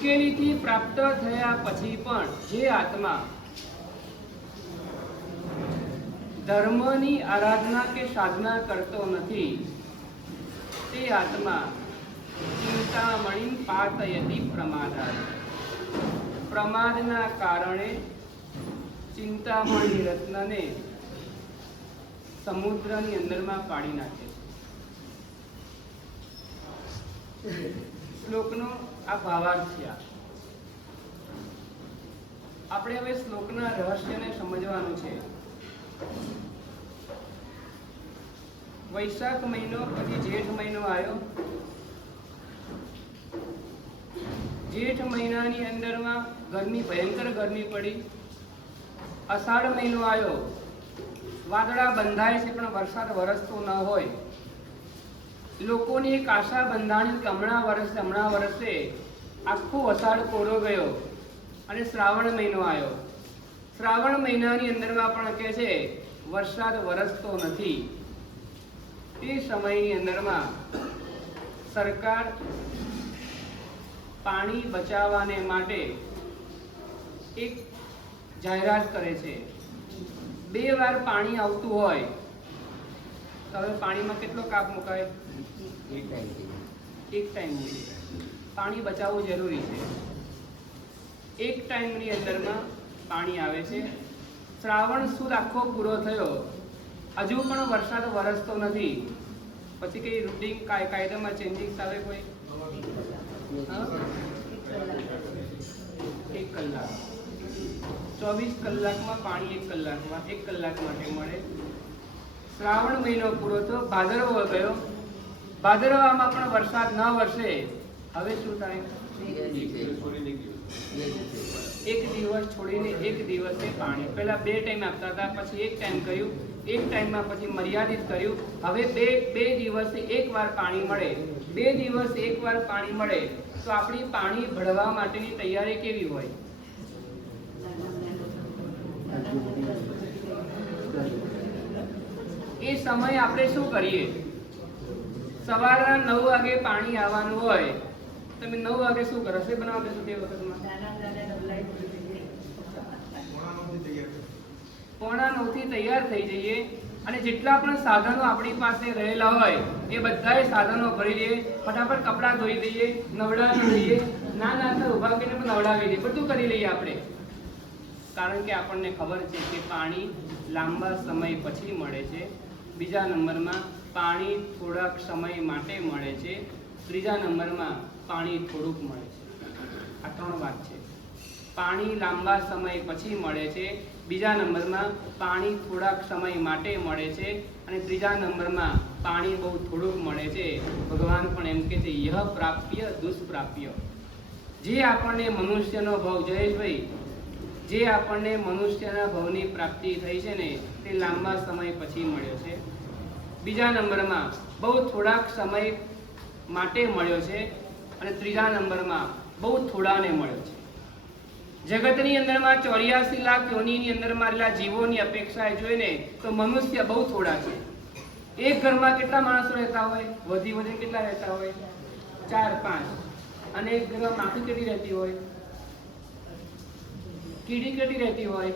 મુશ્કેલીથી પ્રાપ્ત થયા પછી પણ જે આત્મા ધર્મની આરાધના કે સાધના કરતો નથી તે આત્મા ચિંતામણી પાતયતિ પ્રમાદાત, પ્રમાદના કારણે ચિંતામણી રત્નને સમુદ્રની અંદરમાં પાડી નાખે છે. શ્લોકનો આ ભાવાર્થ છે. આપણે હવે શ્લોકના રહસ્યને સમજવાનું છે. વૈશાખ મહિનો પછી જેઠ મહિનો આવ્યો. જેઠ મહિનાની અંદરમાં ગરમી, ભયંકર ગરમી પડી. અષાઢ મહિનો આવ્યો, વાદળા બંધાય છે પણ વરસાદ વરસતો ન હોય. લોકોની એક આશા બંધાણી કે હમણાં વરસે. આખો અષાઢ કોરો ગયો અને શ્રાવણ મહિનો આવ્યો. શ્રાવણ મહિનાની અંદરમાં પણ કહે છે વરસાદ વરસતો નથી. તે સમયની અંદરમાં સરકાર પાણી બચાવવાને માટે એક જાહેરાત કરે છે. 2 વાર પાણી આવતું હોય તો હવે પાણીમાં કેટલો કાપ મુકાય? એક ટાઈમ. પાણી બચાવવું જરૂરી છે. એક ટાઈમની અંદરમાં પાણી આવે છે. શ્રાવણ સુદ આખો પૂરો થયો, હજુ પણ વરસાદ વરસતો નથી. પછી કઈ રૂટીન કાયદામાં ચેન્જીસ આવે કોઈ? 1 કલાક. 24 કલાકમાં પાણી 1 કલાક માટે મળે. શ્રાવણ મહિનો પૂરો થયો, ભાદરવો ગયો. ભાદરવામાં પણ વરસાદ ન વરસે. હવે શું થાય? 1 દિવસ છોડીને 1 દિવસે પાણી. પહેલા 2 ટાઈમ આપતા હતા, પછી 1 ટાઈમ કર્યું. 1 ટાઈમમાં પછી મર્યાદિત કર્યું. હવે બે દિવસે 1 વાર પાણી મળે. 2 દિવસે 1 વાર પાણી મળે તો આપણી પાણી ભળવા માટેની તૈયારી કેવી હોય? એ સમય આપણે શું કરીએ? સવારના 9 વાગે પાણી આવવાનું હોય, તમે 9 વાગે શું કરો? રસોઈ બનાવવા બેસો તે વખતમાં 8:45 થી તૈયાર થઈ જઈએ અને જેટલા પણ સાધનો આપણી પાસે રહેલા હોય એ બધાય સાધનો ભરી લઈએ. ફટાફટ કપડાં ધોઈ દઈએ, નવડાવી દઈએ, ના ઉભા કરીને પણ નવડાવી દઈએ. બધું કરી લઈએ આપણે, કારણ કે આપણને ખબર છે કે પાણી લાંબા સમય પછી મળે છે. બીજા નંબરમાં પાણી થોડાક સમય માટે મળે છે. ત્રીજા નંબરમાં પાણી થોડુંક મળે છે. આ 3 વાત છે. પાણી લાંબા સમય પછી મળે છે, બીજા નંબરમાં પાણી થોડાક સમય માટે મળે છે અને ત્રીજા નંબરમાં પાણી બહુ થોડુંક મળે છે. ભગવાન પણ એમ કહે છે યહ પ્રાપ્ય દુષ્પ્રાપ્ય. જે આપણને મનુષ્યનો ભવ, જયેશભાઈ, જે આપણને મનુષ્યના ભવની પ્રાપ્તિ થઈ છે ને તે લાંબા સમય પછી મળ્યો છે. બીજા નંબરમાં બહુ થોડાક સમય માટે મળ્યો છે અને ત્રીજા નંબરમાં બહુ થોડાને મળ્યો છે. જગતની અંદરમાં 84 લાખ યોનિની અંદરમાં રહેલા જીવોની અપેક્ષાએ જોઈને તો મનુષ્ય બહુ થોડા છે. એક ઘરમાં કેટલા માણસો રહેતા હોય? વધીને કેટલા રહેતા હોય? 4-5. અને એક ઘરમાં માખી કેટલી રહેતી હોય? કીડી કેટલી રહેતી હોય?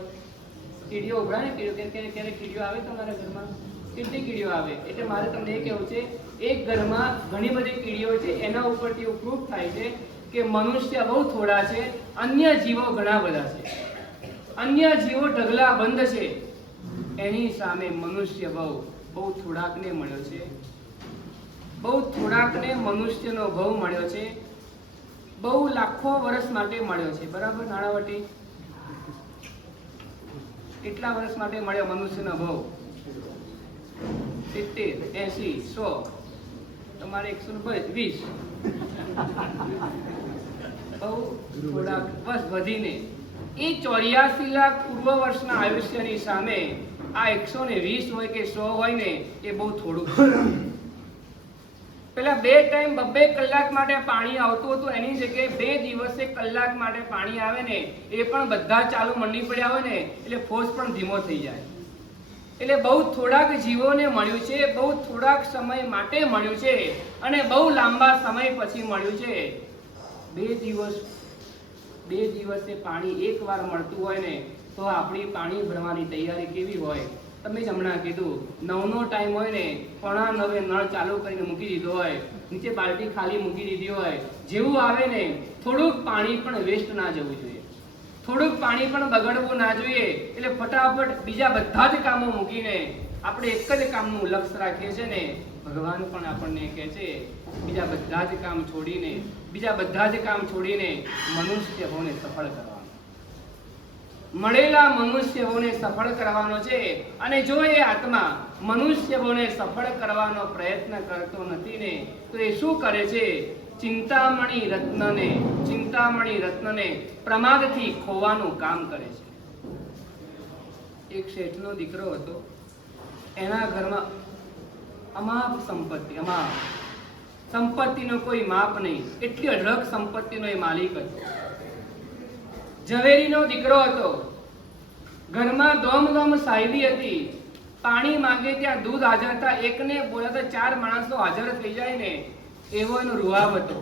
કીડીઓ ઉભરા ને, ક્યારે કીડીઓ આવે તમારા ઘરમાં? કેટલી કીડીઓ આવે? એટલે મારે તમને એ કહેવું છે, એક ઘરમાં ઘણી બધી કીડીઓ છે. એના ઉપરથી એવું પ્રૂફ થાય છે કે મનુષ્ય બહુ થોડા છે, અન્ય જીવો ઘણા બધા છે. અન્ય જીવો ઢગલા બંધ છે, એની સામે મનુષ્ય બહુ થોડાકને મળ્યો છે. બહુ થોડાકને મનુષ્યનો ભવ મળ્યો છે. બહુ લાખો વર્ષ માટે મળ્યો છે. બરાબર નાણાવટી? કેટલા વર્ષ માટે મળ્યો મનુષ્યનો ભવ? 70, 80, 100. તમારે 120. બહુ થોડાક બસ વધીને. એ 84 લાખ પૂર્વ વર્ષના આયુષ્યની સામે આ 120 હોય કે 100 હોય ને એ બહુ થોડું. પેલા 2 ટાઈમ 2 કલાક માટે પાણી આવતું હતું, એની જગ્યાએ 2 દિવસે કલાક માટે પાણી આવે ને એ પણ બધા ચાલુ મંડી પડ્યા હોય ને એટલે ફોર્સ પણ ધીમો થઈ જાય. એટલે બહુ થોડાક જીવોને મળ્યું છે, બહુ થોડાક સમય માટે મળ્યું છે અને બહુ લાંબા સમય પછી મળ્યું છે. 2 દિવસ 2 દિવસે પાણી એકવાર મળતું હોય ને તો આપણી પાણી ભરવાની તૈયારી કેવી હોય. તમે જ હમણાં કીધું 9નો ટાઈમ હોય ને 8:45 નળ ચાલુ કરીને મૂકી દીધો હોય, નીચે બાલટી ખાલી મૂકી દીધી હોય, જેવું આવે ને થોડુંક પાણી પણ વેસ્ટ ના જવું જોઈએ, થોડુંક પાણી પણ બગડવું ના જોઈએ. એટલે ફટાફટ બીજા બધા જ કામો મૂકીને આપણે એક જ કામનું લક્ષ્ય રાખીએ છીએ ને. ભગવાન પણ આપણને કહે છે બીજા બધા જ કામ છોડીને મનુષ્ય હોને સફળ કરવાનો, મળેલા મનુષ્ય હોને સફળ કરવાનો છે. અને જો એ આત્મા મનુષ્ય હોને સફળ કરવાનો પ્રયત્ન કરતો નથી ને તો એ શું કરે છે? ચિંતામણી રત્નને પ્રમાદથી ખોવાનું કામ કરે છે. એક શેઠનો દીકરો હતો, એના ઘરમાં અમાપ સંપત્તિનો કોઈ માપ નહીં, એટલી અઢળક સંપત્તિનો એ માલિક હતો. ઝવેરીનો દીકરો હતો, ઘરમાં ધોમ સાહેબી હતી, પાણી માંગે ત્યાં દૂધ હાજર હતા, એકને બોલાતા 4 માણસો હાજર થઈ જાય ને એવો એનો રૂહાબ હતો.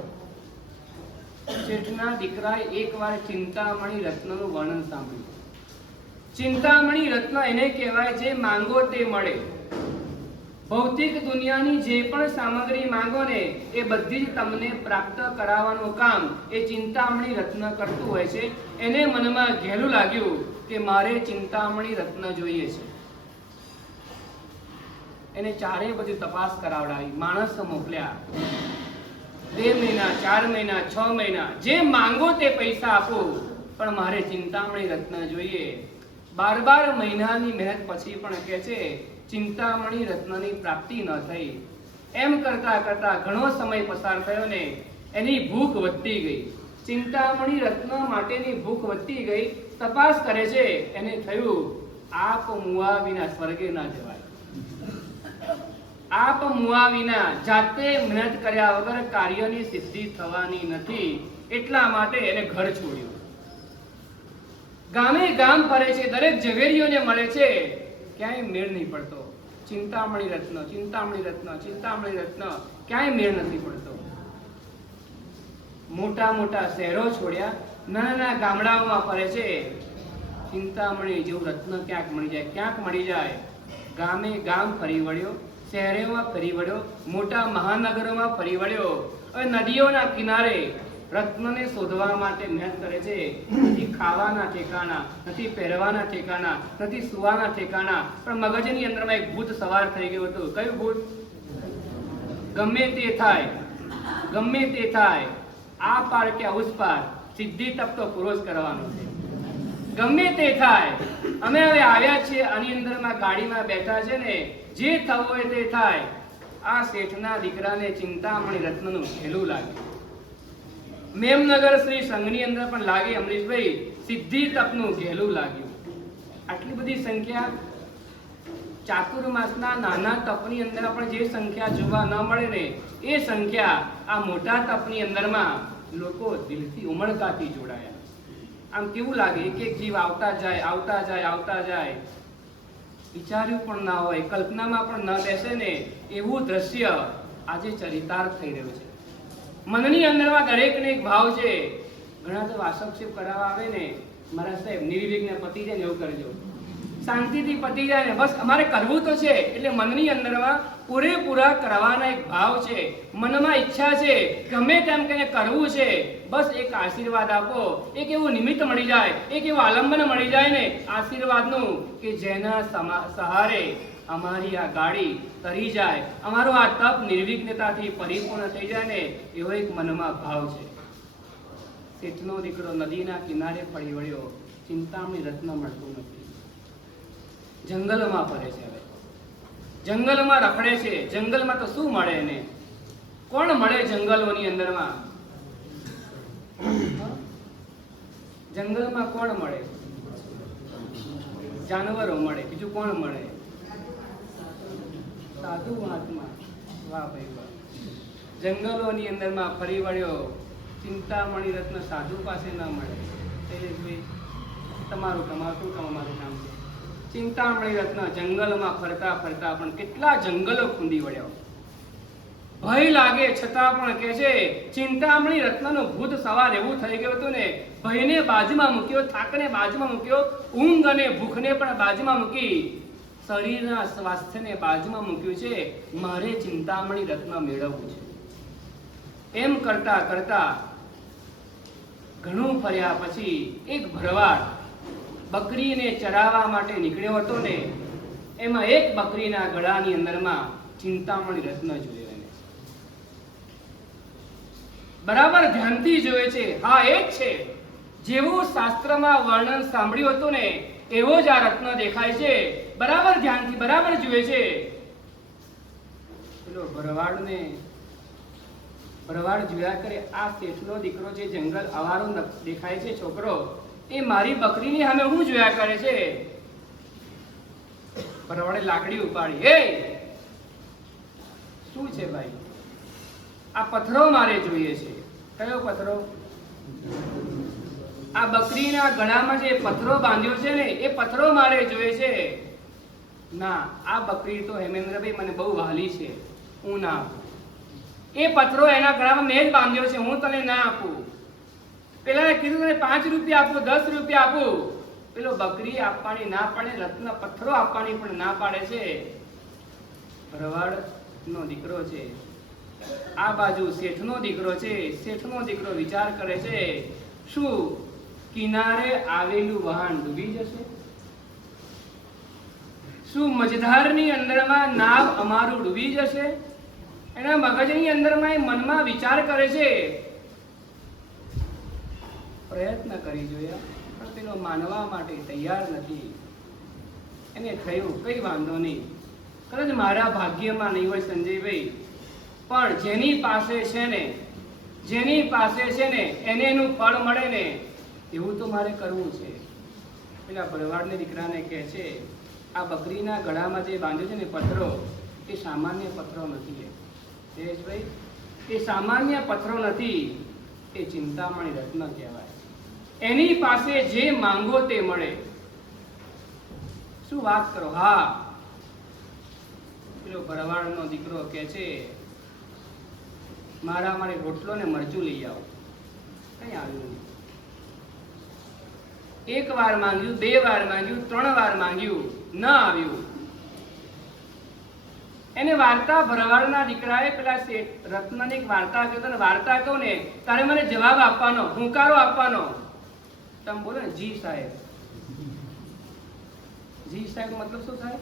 શેઠના દીકરાએ એકવાર ચિંતામણી રત્નનું વર્ણન સાંભળ્યું. ચિંતામણી રત્ન એને કહેવાય જે માંગો તે મળે. ભૌતિક દુનિયાની જે પણ સામગ્રી માંગો ને એ બધી જ તમને પ્રાપ્ત કરાવવાનું કામ એ ચિંતામણી રત્ન કરતું હોય છે. એને મનમાં ઘેલું લાગ્યું કે મારે ચિંતામણી રત્ન જોઈએ છે. એને ચારે બધી તપાસ કરાવડાવી, માણસ મોકલ્યા. 2 મહિના, 4 મહિના, 6 મહિના, જે માંગો તે પૈસા આપો, પણ મારે ચિંતામણી રત્ન જોઈએ. 12 મહિનાની મહેનત પછી પણ કહે છે ચિંતામણી રત્નની પ્રાપ્તિ ન થઈ. એમ કરતા ઘણો સમય પસાર થયો ને એની ભૂખ વધતી ગઈ. ચિંતામણી રત્ન માટેની ભૂખ વધતી ગઈ. તપાસ કરે છે, એને થયું આપ મુઆ વિના સ્વર્ગે ના જવાય. આપ મુઆ વિના જાતે મહેનત કર્યા વગર કાર્યની સિદ્ધિ થવાની નથી. એટલા માટે એને ઘર છોડ્યું. ગામે ગામ ફરે છે, દરેક ઝવેરીઓને મળે છે, ક્યાંય મેળ નહીં પડતો. ચિંતામણી રત્ન ક્યાંય મેળ નથી પડતો. મોટા શહેરો છોડ્યા, નાના ગામડાઓમાં ફરે છે. ચિંતામણી જેવું રત્ન ક્યાંક મળી જાય. ગામે ગામ ફરી વળ્યો, શહેરોમાં ફરી વળ્યો, મોટા મહાનગરોમાં ફરી વળ્યો. હવે નદીઓના કિનારે રત્નને શોધવા માટે મહેનત કરે છે. નથી ખાવાના ઠેકાણા, નથી પહેરવાના ઠેકાણા, નથી સુવાના ઠેકાણા. પણ મગજની અંદરમાં એક ભૂત સવાર થઈ ગયું હતું. કયું ભૂત? ગમે તે થાય આ પાર કે ઉસ પાર સિદ્ધિ તપ તો પૂરો જ કરવાનો છે. ગમે તે થાય, અમે હવે આવ્યા છીએ આની અંદરમાં, ગાડીમાં બેઠા છે ને, જે થવું હોય તે થાય. આ શેઠના દીકરાને ચિંતામણી રત્નનું ઘેલું લાગ્યું. મેમનગર શ્રી સંઘની અંદર પણ લાગે અમરીશભાઈ, સિદ્ધિ તપનું ઘેલું લાગ્યું. આટલી બધી સંખ્યા ચાતુર્માસના નાના તપની અંદર પણ જે સંખ્યા જોવા ન મળે ને એ સંખ્યા આ મોટા તપની અંદરમાં લોકો દિલથી ઉમળકાથી જોડાયા. આમ કેવું લાગે, એક જીવ આવતા જાય. વિચાર્યું પણ ના હોય, કલ્પનામાં પણ ન બેસે ને એવું દ્રશ્ય આજે ચરિતાર્થ થઈ રહ્યું છે. મનની અંદરમાં દરેકને એક ભાવ છે. ઘણા તો વાસક્ષેપ કરાવવા આવે ને, મારા સાહેબ નિર્વિઘ્ને પતી જાય ને એવું કરજો, શાંતિથી પતી જાય ને બસ, અમારે કરવું તો છે. એટલે મનની અંદરમાં પૂરેપૂરા કરવાના એક ભાવ છે, મનમાં ઈચ્છા છે, ગમે તેમ કરીને કરવું છે. બસ એક આશીર્વાદ આપો, એક એવું નિમિત્ત મળી જાય, એક એવું આલંબન મળી જાય ને આશીર્વાદનું કે જેના સહારે અમારી આ ગાડી તરી જાય, અમારો આ તપ નિર્વિઘ્નતાથી પરિપૂર્ણ થઈ જાય ને એવો એક મનમાં ભાવ છે. શેઠનો દીકરો નદીના કિનારે ફરી વળ્યો. ચિંતામણી રત્ન મળતું નથી. જંગલમાં ફરે છે. હવે જંગલમાં રખડે છે. જંગલમાં તો શું મળે એને? કોણ મળે જંગલોની અંદરમાં? જંગલમાં કોણ મળે? જાનવરો મળે, બીજું કોણ મળે? સાધુ મહાત્મા. વાહ ભાઈ વાહ. જંગલોની અંદરમાં ફરી વળ્યો. ચિંતામણી રત્ન સાધુ પાસે ના મળે. તમારું કામ છે. ચિંતામણી રત્ન જંગલમાં ફરતા પણ કેટલા જંગલો ખૂંદી વળ્યો. ભય લાગે છતાં પણ કહે છે ચિંતામણી રત્નનો ભૂત સવાર એવું થઈ ગયું હતું ને, ભયને બાજુમાં મૂક્યો, થાકને બાજુમાં મૂક્યો, ઊંઘ અને ભૂખને પણ બાજુમાં મૂકી, શરીરના સ્વાસ્થ્યને બાજુમાં મૂક્યું છે, મારે ચિંતામણી રત્ન મેળવવું છે. એમ કરતા કરતા ઘણું ફર્યા પછી એક ભરવાડ બકરીને ચરાવવા માટે નીકળ્યો હતો ને, એમાં એક બકરીના ગળાની અંદરમાં ચિંતામણી રત્ન જોયો. બરાબર ધ્યાનથી જોયે છે, હા એ જ છે, જેવું શાસ્ત્રમાં વર્ણન સાંભળ્યું હતું ને એવો જ આ રત્ન દેખાય છે. બરાબર ધ્યાનથી બરાબર જુએ છે. પેલો ભરવાડ જોયા કરે, આ શેઠનો દીકરો જે જંગલ અવારો દેખાય છે છોકરો, એ મારી બકરીની સામે હું જોયા કરે છે. ભરવાડે લાકડી ઉપાડી, એ શું છે ભાઈ, આ પથરો મારે જોઈએ છે. કયો પથરો? આ બકરીના ગળામાં જે પથરો બાંધ્યો છે ને એ પથરો મારે જોઈએ છે. ના, આ બકરી તો હેમેન્દ્રભાઈ મને બહુ વહાલી છે, હું ના આપું. એ પથરો એના ગળામાં મેં જ બાંધ્યો છે, હું તને ના આપું. પેલા કીધું તને 5 રૂપિયા આપું, 10 રૂપિયા આપું. પેલો બકરી આપવાની ના પાડે, રત્ન પથરો આપવાની પણ ના પાડે છે. ભરવાડ નો દીકરો છે, આ બાજુ શેઠનો દીકરો છે. શેઠનો દીકરો વિચાર કરે છે, શું કિનારે આવેલું વહાણ ડૂબી જશે? શું મજધારની અંદરમાં નાવ અમારું ડૂબી જશે? એના મગજની અંદરમાં એ મનમાં વિચાર કરે છે. પ્રયત્ન કરી જોયા પણ તેનો માનવા માટે તૈયાર નથી. એને થયું કઈ વાંધો નહીં, કદાચ મારા ભાગ્યમાં નહીં હોય સંજયભાઈ, પણ જેની પાસે છે ને એને એનું ફળ મળે ને એવું તો મારે કરવું છે. પેલા ભરવાડને દીકરાને કહે છે, આ બકરીના ગળામાં જે બાંધ્યો છે ને પથરો, એ સામાન્ય પથરો નથી. જયેશભાઈ, એ સામાન્ય પથરો નથી, એ ચિંતામણી રત્ન કહેવાય. એની પાસે જે માંગો તે મળે. શું વાત કરો? હા. પેલો ભરવાડનો દીકરો કહે છે, મારે રોટલો ને મરચું લઈ આવો. કઈ આવ્યું નહીં. 1 વાર માંગ્યું, 2 વાર માંગ્યું, 3 વાર માંગ્યું, ન આવ્યું. એને વાર્તા ભરવાડના દીકરાએ પેલા રત્નની એક વાર્તા કહ્યું, તને વાર્તા કહું ને તારે મને જવાબ આપવાનો, હુંકારો આપવાનો. તમે બોલો ને, જી સાહેબ. જી સાહેબ મતલબ શું થાય?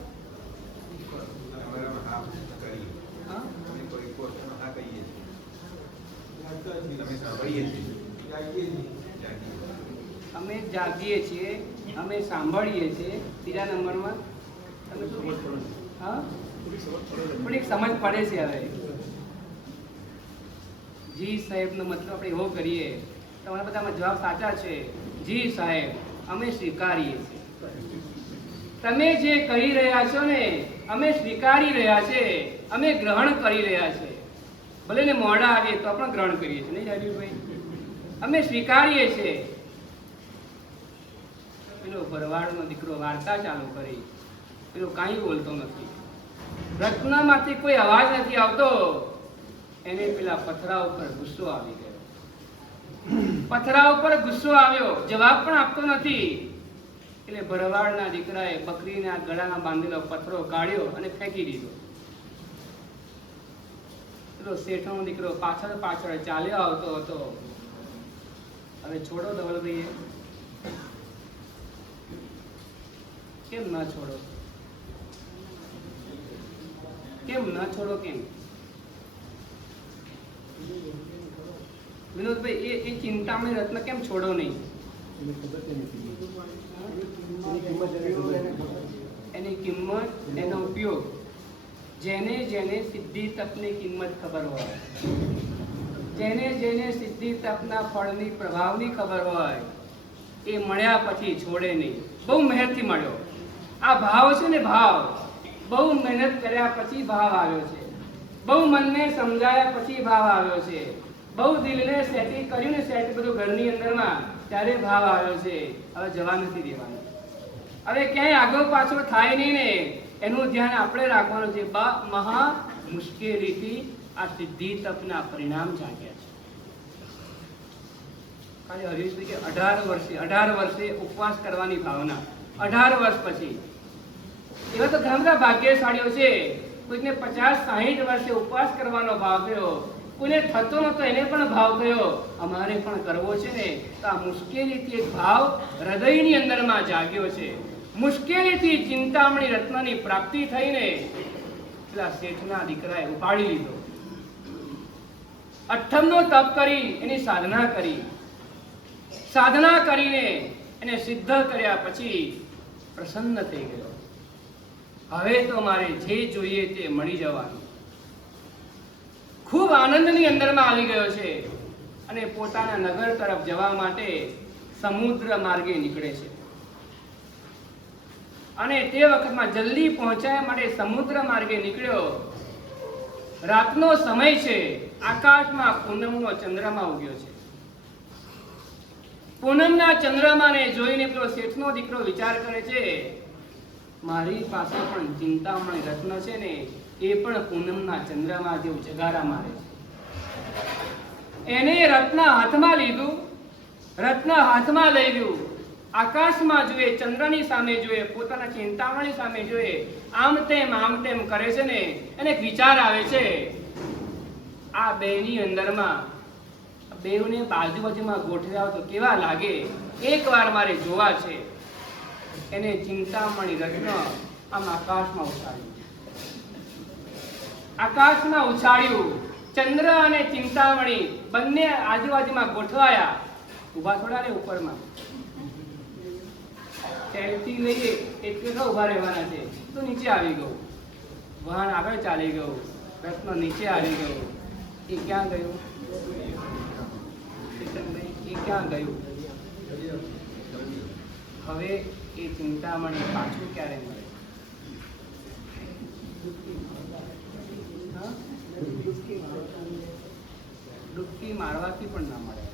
અમે જાગીએ છીએ, અમે સાંભળીએ છીએ. બીજા નંબરમાં તમે શું? હા, થોડીક સમજ પડે છે. હવે જી સાહેબ નો મતલબ આપણે એવો કરીએ, તમારા બધામાં જવાબ સાચા છે. જી સાહેબ, અમે સ્વીકારીએ છીએ. તમે જે કહી રહ્યા છો ને અમે સ્વીકારી રહ્યા છે, અમે ગ્રહણ કરી રહ્યા છે. ભલે ને મોડા આવીએ તો પણ ગ્રહણ કરીએ છીએ, નહીં જાગીરભાઈ? અમે સ્વીકારીએ છીએ. પેલો ભરવાડનો દીકરો વાર્તા ચાલુ કરી. પેલો કાંઈ બોલતો નથી, રત્નમાંથી કોઈ અવાજ નથી આવતો. એને પેલા પથરા ઉપર ગુસ્સો આવી ગયો. પથરા ઉપર ગુસ્સો આવ્યો, જવાબ પણ આપતો નથી. એટલે ભરવાડના દીકરાએ બકરીના ગળામાં બાંધેલો પથરો કાઢ્યો અને ફેંકી દીધો. પેલો શેઠનો દીકરો પાછળ પાછળ ચાલ્યો આવતો હતો. હવે છોડો ધવલભાઈ, કેમ ના છોડો? કેમ ના છોડો? કેમ વિનોદભાઈ, એ ચિંતામણી રત્ન કેમ છોડો નહીં? એની કિંમત, એનો ઉપયોગ, જેને જેને સિદ્ધિ તપની કિંમત ખબર હોય, જેને સિદ્ધિ તપના ફળની પ્રભાવની ખબર હોય, એ મળ્યા પછી છોડે નહીં. બહુ મહેનતથી મળ્યો. આ ભાવ છે ને, ભાવ બહુ મહેનત કર્યા પછી ભાવ આવ્યો છે. બહુ મનને સમજાયા પછી ભાવ આવ્યો છે. બહુ દિલને સેટિંગ કર્યું ને, સેટ બધું ઘરની અંદરમાં, ત્યારે ભાવ આવ્યો છે. હવે જવા નથી દેવાનું. હવે ક્યાંય આગળ પાછળ થાય નહીં ને, એનું ધ્યાન આપણે રાખવાનું છે. મહા મુશ્કેલીથી આ સિદ્ધિ તપના પરિણામ જાગ્યા છે. ખાલી હરીશભાઈ કે 18 વર્ષે ઉપવાસ કરવાની ભાવના, 18 વર્ષ પછી. એવા તો ઘણા બધા ભાગ્યશાળીઓ છે. કોઈને 50-60 વર્ષે ઉપવાસ કરવાનો ભાવ થયો, કોઈને થતો નતો એને પણ ભાવ થયો. અમારે પણ કરવો છે ને, તો આ મુશ્કેલીથી એક ભાવ હૃદયની અંદરમાં જાગ્યો છે. મુશ્કેલીથી ચિંતામણી રત્નની પ્રાપ્તિ થઈને પેલા શેઠના દીકરાએ ઉપાડી લીધો. અઠ્ઠમનો તપ કરી એની સાધના કરી. સાધના કરીને એને સિદ્ધ કર્યા પછી પ્રસન્ન થઈ ગયો. હવે તો મારે જે જોઈએ તે મળી જવાનું. ખૂબ આનંદની અંદરમાં આવી ગયો છે અને પોતાના નગર તરફ જવા માટે સમુદ્ર માર્ગે નીકળે છે. અને તે વખતમાં જલ્દી પહોંચાય માટે સમુદ્ર માર્ગે નીકળ્યો. રાતનો સમય છે. આકાશમાં પૂનમનો ચંદ્રમા ઉગ્યો છે. પૂનમના ચંદ્રમાને જોઈને પેલો શેઠનો દીકરો વિચાર કરે છે, મારી પાસે પણ ચિંતામણી રત્ન છે ને, એ પણ પૂનમના ચંદ્રમા જેવું ચગારા મારે છે. એને રત્ન હાથમાં લીધું. રત્ન હાથમાં લઈ ગયું. આકાશમાં જોઈએ, ચંદ્રની સામે જોઈએ, પોતાના ચિંતામણી સામે જોઈએ, આમ તેમ કરે છે ને. એને એક વિચાર આવે છે, આ બેની અંદરમાં બેવને બાજુમાં ગોઠવ્યા તો કેવા લાગે, એકવાર મારે જોવા છે. એને ચિંતામણી રત્ન આમ આકાશમાં ઉછાળ્યું. આકાશમાં ઉછાળ્યું. ચંદ્ર અને ચિંતામણી બંને આજુબાજુમાં ગોઠવાયા. ઉભા થોડા રે ઉપરમાં, ચાલતી લઈએ એટલે તો ઉભા રહેવાના છે. તો નીચે આવી ગયું. વાહન આગળ ચાલી ગયું. રત્ન નીચે આવી ગયું. એ ક્યાં ગયું? એ ક્યાં ગયું? હવે એ ચિંતામણી પાછું ક્યારે મળે? ડૂબકી મારવાથી પણ ના મળે.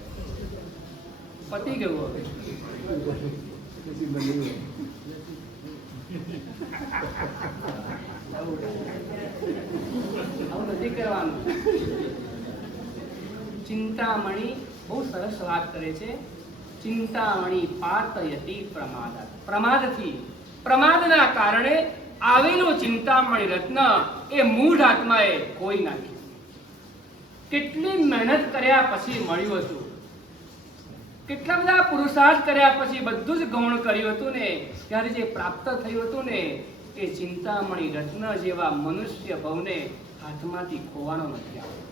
પતી ગયું. હવે આવું નથી કરવાનું. ચિંતામણી બહુ સરસ વાત કરે છે. ચિંતામણી પાતયતિ પ્રમાદાત. પ્રમાદના કારણે આવેલું ચિંતામણી રત્ન એ મૂઢ આત્માએ ખોઈ નાખ્યું. કેટલી મહેનત કર્યા પછી મળ્યું હતું. કેટલા બધા પુરુષાર્થ કર્યા પછી બધું જ ગૌણ કર્યું હતું ને, ત્યારે જે પ્રાપ્ત થયું હતું ને, એ ચિંતામણી રત્ન જેવા મનુષ્ય ભવને હાથમાંથી ખોવાનો નથી આવ્યો.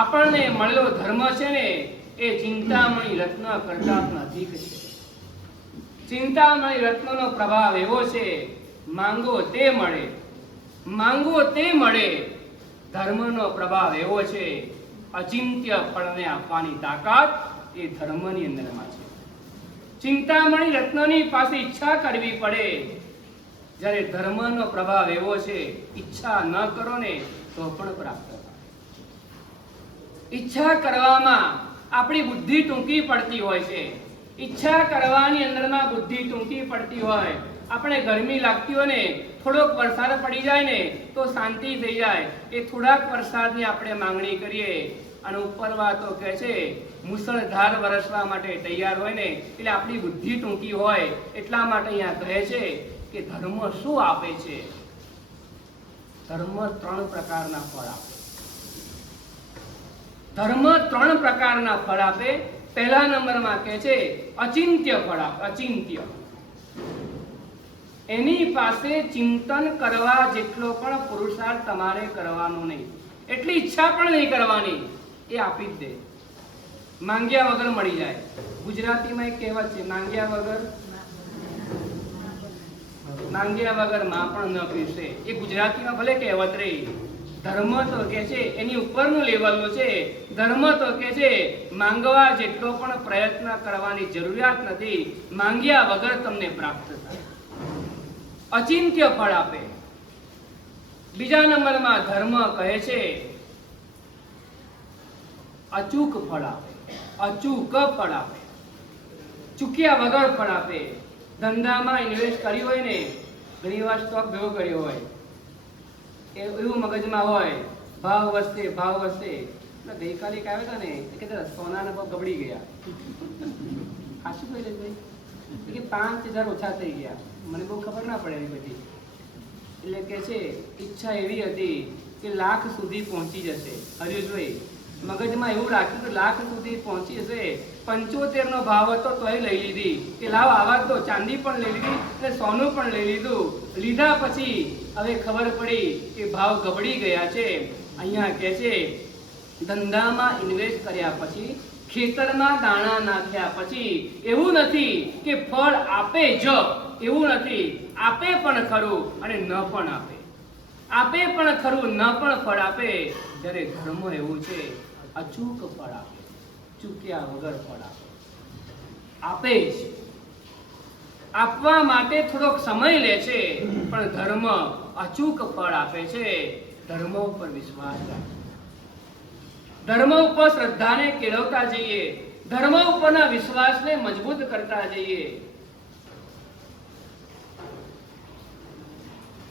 આપણને મળેલો ધર્મ છે ને, એ ચિંતામણી રત્ન કરતા પણ અધિક છે. ચિંતામણી રત્નનો પ્રભાવ એવો છે, માંગો તે મળે, માંગો તે મળે. ધર્મનો પ્રભાવ એવો છે, અચિંત્ય ફળને આપવાની તાકાત એ ધર્મની અંદરમાં છે. ચિંતામણી રત્નની પાસે ઈચ્છા કરવી પડે, જ્યારે ધર્મનો પ્રભાવ એવો છે, ઈચ્છા ન કરો ને તો પણ પ્રાપ્ત થાય. ઈચ્છા કરવામાં આપણી બુદ્ધિ ટૂંકી પડતી હોય છે. ઈચ્છા કરવાની અંદરમાં બુદ્ધિ ટૂંકી પડતી હોય. આપણે ગરમી લાગતી હોય ને, થોડોક વરસાદ પડી જાય ને તો શાંતિ થઈ જાય. એ થોડાક વરસાદની આપણે માંગણી કરીએ અને ઉપરવા તો કહે છે મુસળધાર વરસવા માટે તૈયાર હોય ને, એટલે આપણી બુદ્ધિ ટૂંકી હોય. એટલા માટે અહીંયા કહે છે કે ધર્મ શું આપે છે? ધર્મ 3 પ્રકારના ફળ આપે. ધર્મ 3 પ્રકારના ફળ આપે. પહેલા નંબરમાં કહે છે અચિંત્ય ફળ આપે. અચિંત્ય, એની પાસે ચિંતન કરવા જેટલો પણ પુરુષાર્થ તમારે કરવાનો નહીં, એટલી ઈચ્છા પણ નહીં કરવાની, એ આપી જ દે. માંગ્યા વગર મળી જાય. ગુજરાતીમાં એક કહેવત છે, માંગ્યા વગર માં પણ ન પીરસે. એ ગુજરાતીમાં ભલે કહેવત રહી. ધર્મ તો કે છે એની ઉપરનું લેવલનું છે. ધર્મ તો કે છે માંગવા જેટલો પણ પ્રયત્ન કરવાની જરૂરિયાત નથી, માંગ્યા વગર તમને પ્રાપ્ત થાય. અચિંત્ય ફળ આપે. બીજા નંબરમાં ધર્મ કહે છે અચૂક ફળ આપે. અચૂક ફળ આપે, ચૂક્યા વગર ફળ આપે. ધંધામાં ઇન્વેસ્ટ કર્યું હોય ને, ઘણી વાર સ્ટોક ભેગો કર્યો હોય, એવું મગજમાં હોય, ભાવ વધશે ભાવ વધશે. ગઈકાલે એક આવ્યા હતા ને કે સોનાના ભાવ ગબડી ગયા. આ શું કહે છે ભાઈ કે 5,000 ઓછા થઈ ગયા. મને બહુ ખબર ના પડે એની બધી. એટલે કે છે ઈચ્છા એવી હતી કે લાખ સુધી પહોંચી જશે. હજુ જોઈ મગજમાં એવું રાખ્યું કે લાખ સુધી પહોંચી જશે. 75 નો ભાવ હતો તોય લઈ લીધી કે લાવ આવા તો ચાંદી પણ લઈ લીધી અને સોનું પણ લઈ લીધું. લીધા પછી હવે ખબર પડી કે ભાવ ગબડી ગયા છે. અહીંયા કે છે ધંધામાં ઇન્વેસ્ટ કર્યા પછી, ખેતરમાં દાણા નાખ્યા પછી એવું નથી કે ફળ આપે જ, એવું નથી. આપે પણ ખરું અને ન પણ આપે. આપે પણ ખરું ન પણ ફળ આપે. જ્યારે ધર્મ એવું છે અચૂક ફળ આપે, ચૂક્યા વગર ફળ આપે. આપે જ. આપવા માટે થોડોક સમય લે છે પણ ધર્મ અચૂક ફળ આપે છે. ધર્મ ઉપર વિશ્વાસ રાખો. ધર્મ ઉપર શ્રદ્ધાને કેળવતા જઈએ. ધર્મ ઉપરના વિશ્વાસને મજબૂત કરતા જઈએ.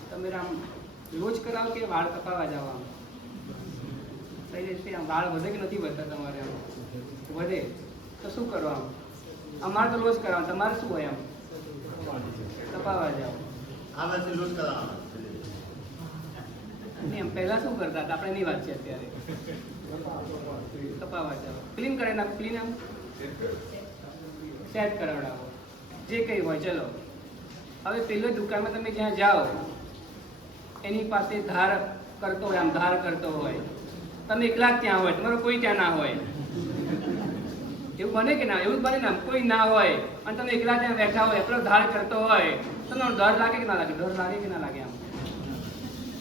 તમે આમ રોજ કરાવો કે વાળ કપાવા જવા? થઈ જશે. આમ વાળ વધે કે નથી વધતા તમારે? આમ વધે તો શું કરવાનું? અમારે તો રોજ કરાવવાનું. તમારે શું હોય? આમ કપાવા જાવ. પહેલા શું કરતા હતા આપણે? એની વાત છે અત્યારે. કપાવા જાવ, ક્લીન કરે નાખો. ક્લીન આમ સેટ કરાવડાવો, જે કઈ હોય. ચલો હવે પેલી દુકાનમાં તમે જ્યાં જાઓ એની પાસે ધાર કરતો હોય, આમ ધાર કરતો હોય. તમે એકલા જ ત્યાં હોય, તમારો કોઈ ત્યાં ના હોય. એવું બને કે ના? એવું બને ને? કોઈ ના હોય અને તમે એકલા ત્યાં બેઠા હોય, એટલો ધાર કરતો હોય, તમને ડર લાગે કે ના લાગે? ડર લાગે કે ના લાગે? આમ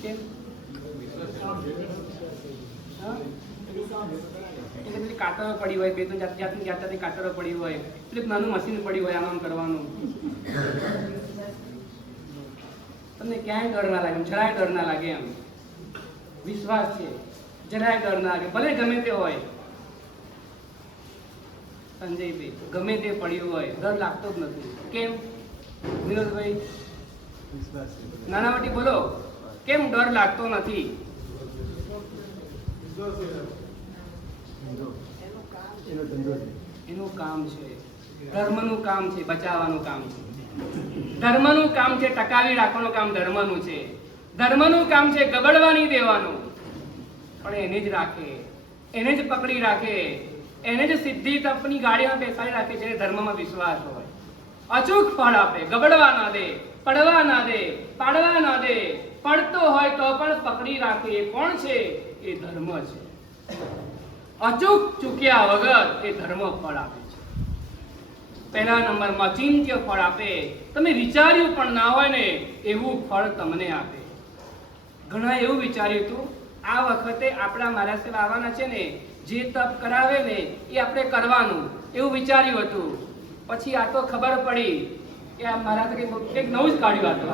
કેમ? કાતરો પડી હોય, બે ત્રણ જાતની કાતરો પડી હોય, એટલે નાનું મશીન પડી હોય આમ કરવાનું. તમને ક્યાંય ડર ના લાગે? જરાય ડર ના લાગે? એમ વિશ્વાસ છે, જરાય ડર ના લાગે. ભલે ગમે તે હોય સંજયભાઈ, ગમે તે પડ્યું હોય, ડર લાગતો જ નથી. કેમ વિનોદભાઈ? નાનાવટી બોલો, કેમ ડર લાગતો નથી? એનું કામ છે, ધર્મનું કામ છે, બચાવવાનું કામ છે. ધર્મનું કામ છે ટકાવી રાખવાનું કામ ધર્મનું છે. ધર્મનું કામ છે ગબડવા નહીં દેવાનું. પણ એને જ રાખે, એને જ પકડી રાખે, એને જ સિદ્ધિ તપની ગાડીમાં બેસાડી રાખે છે. ધર્મમાં વિશ્વાસ હોય, અચૂક ફળ આપે. ગબડવા ના દે, પડવા ના દે, પાડવા ના દે. પડતો હોય તો પણ પકડી રાખે. એ કોણ છે? એ ધર્મ છે. અચૂક ચૂક્યા વગર એ ધર્મ ફળ આપે છે. પહેલા નંબરમાં ચિંત્ય ફળ આપે. તમે વિચાર્યું પણ ના હોય ને એવું ફળ તમને આપે. ઘણા એવું વિચાર્યું હતું આ વખતે આપણા મારા સેવા આવવાના છે ને, જે તપ કરાવે ને એ આપણે કરવાનું, એવું વિચાર્યું હતું. પછી આ તો ખબર પડી કે આ મારા કંઈક નવું જ કાઢ્યું હતું.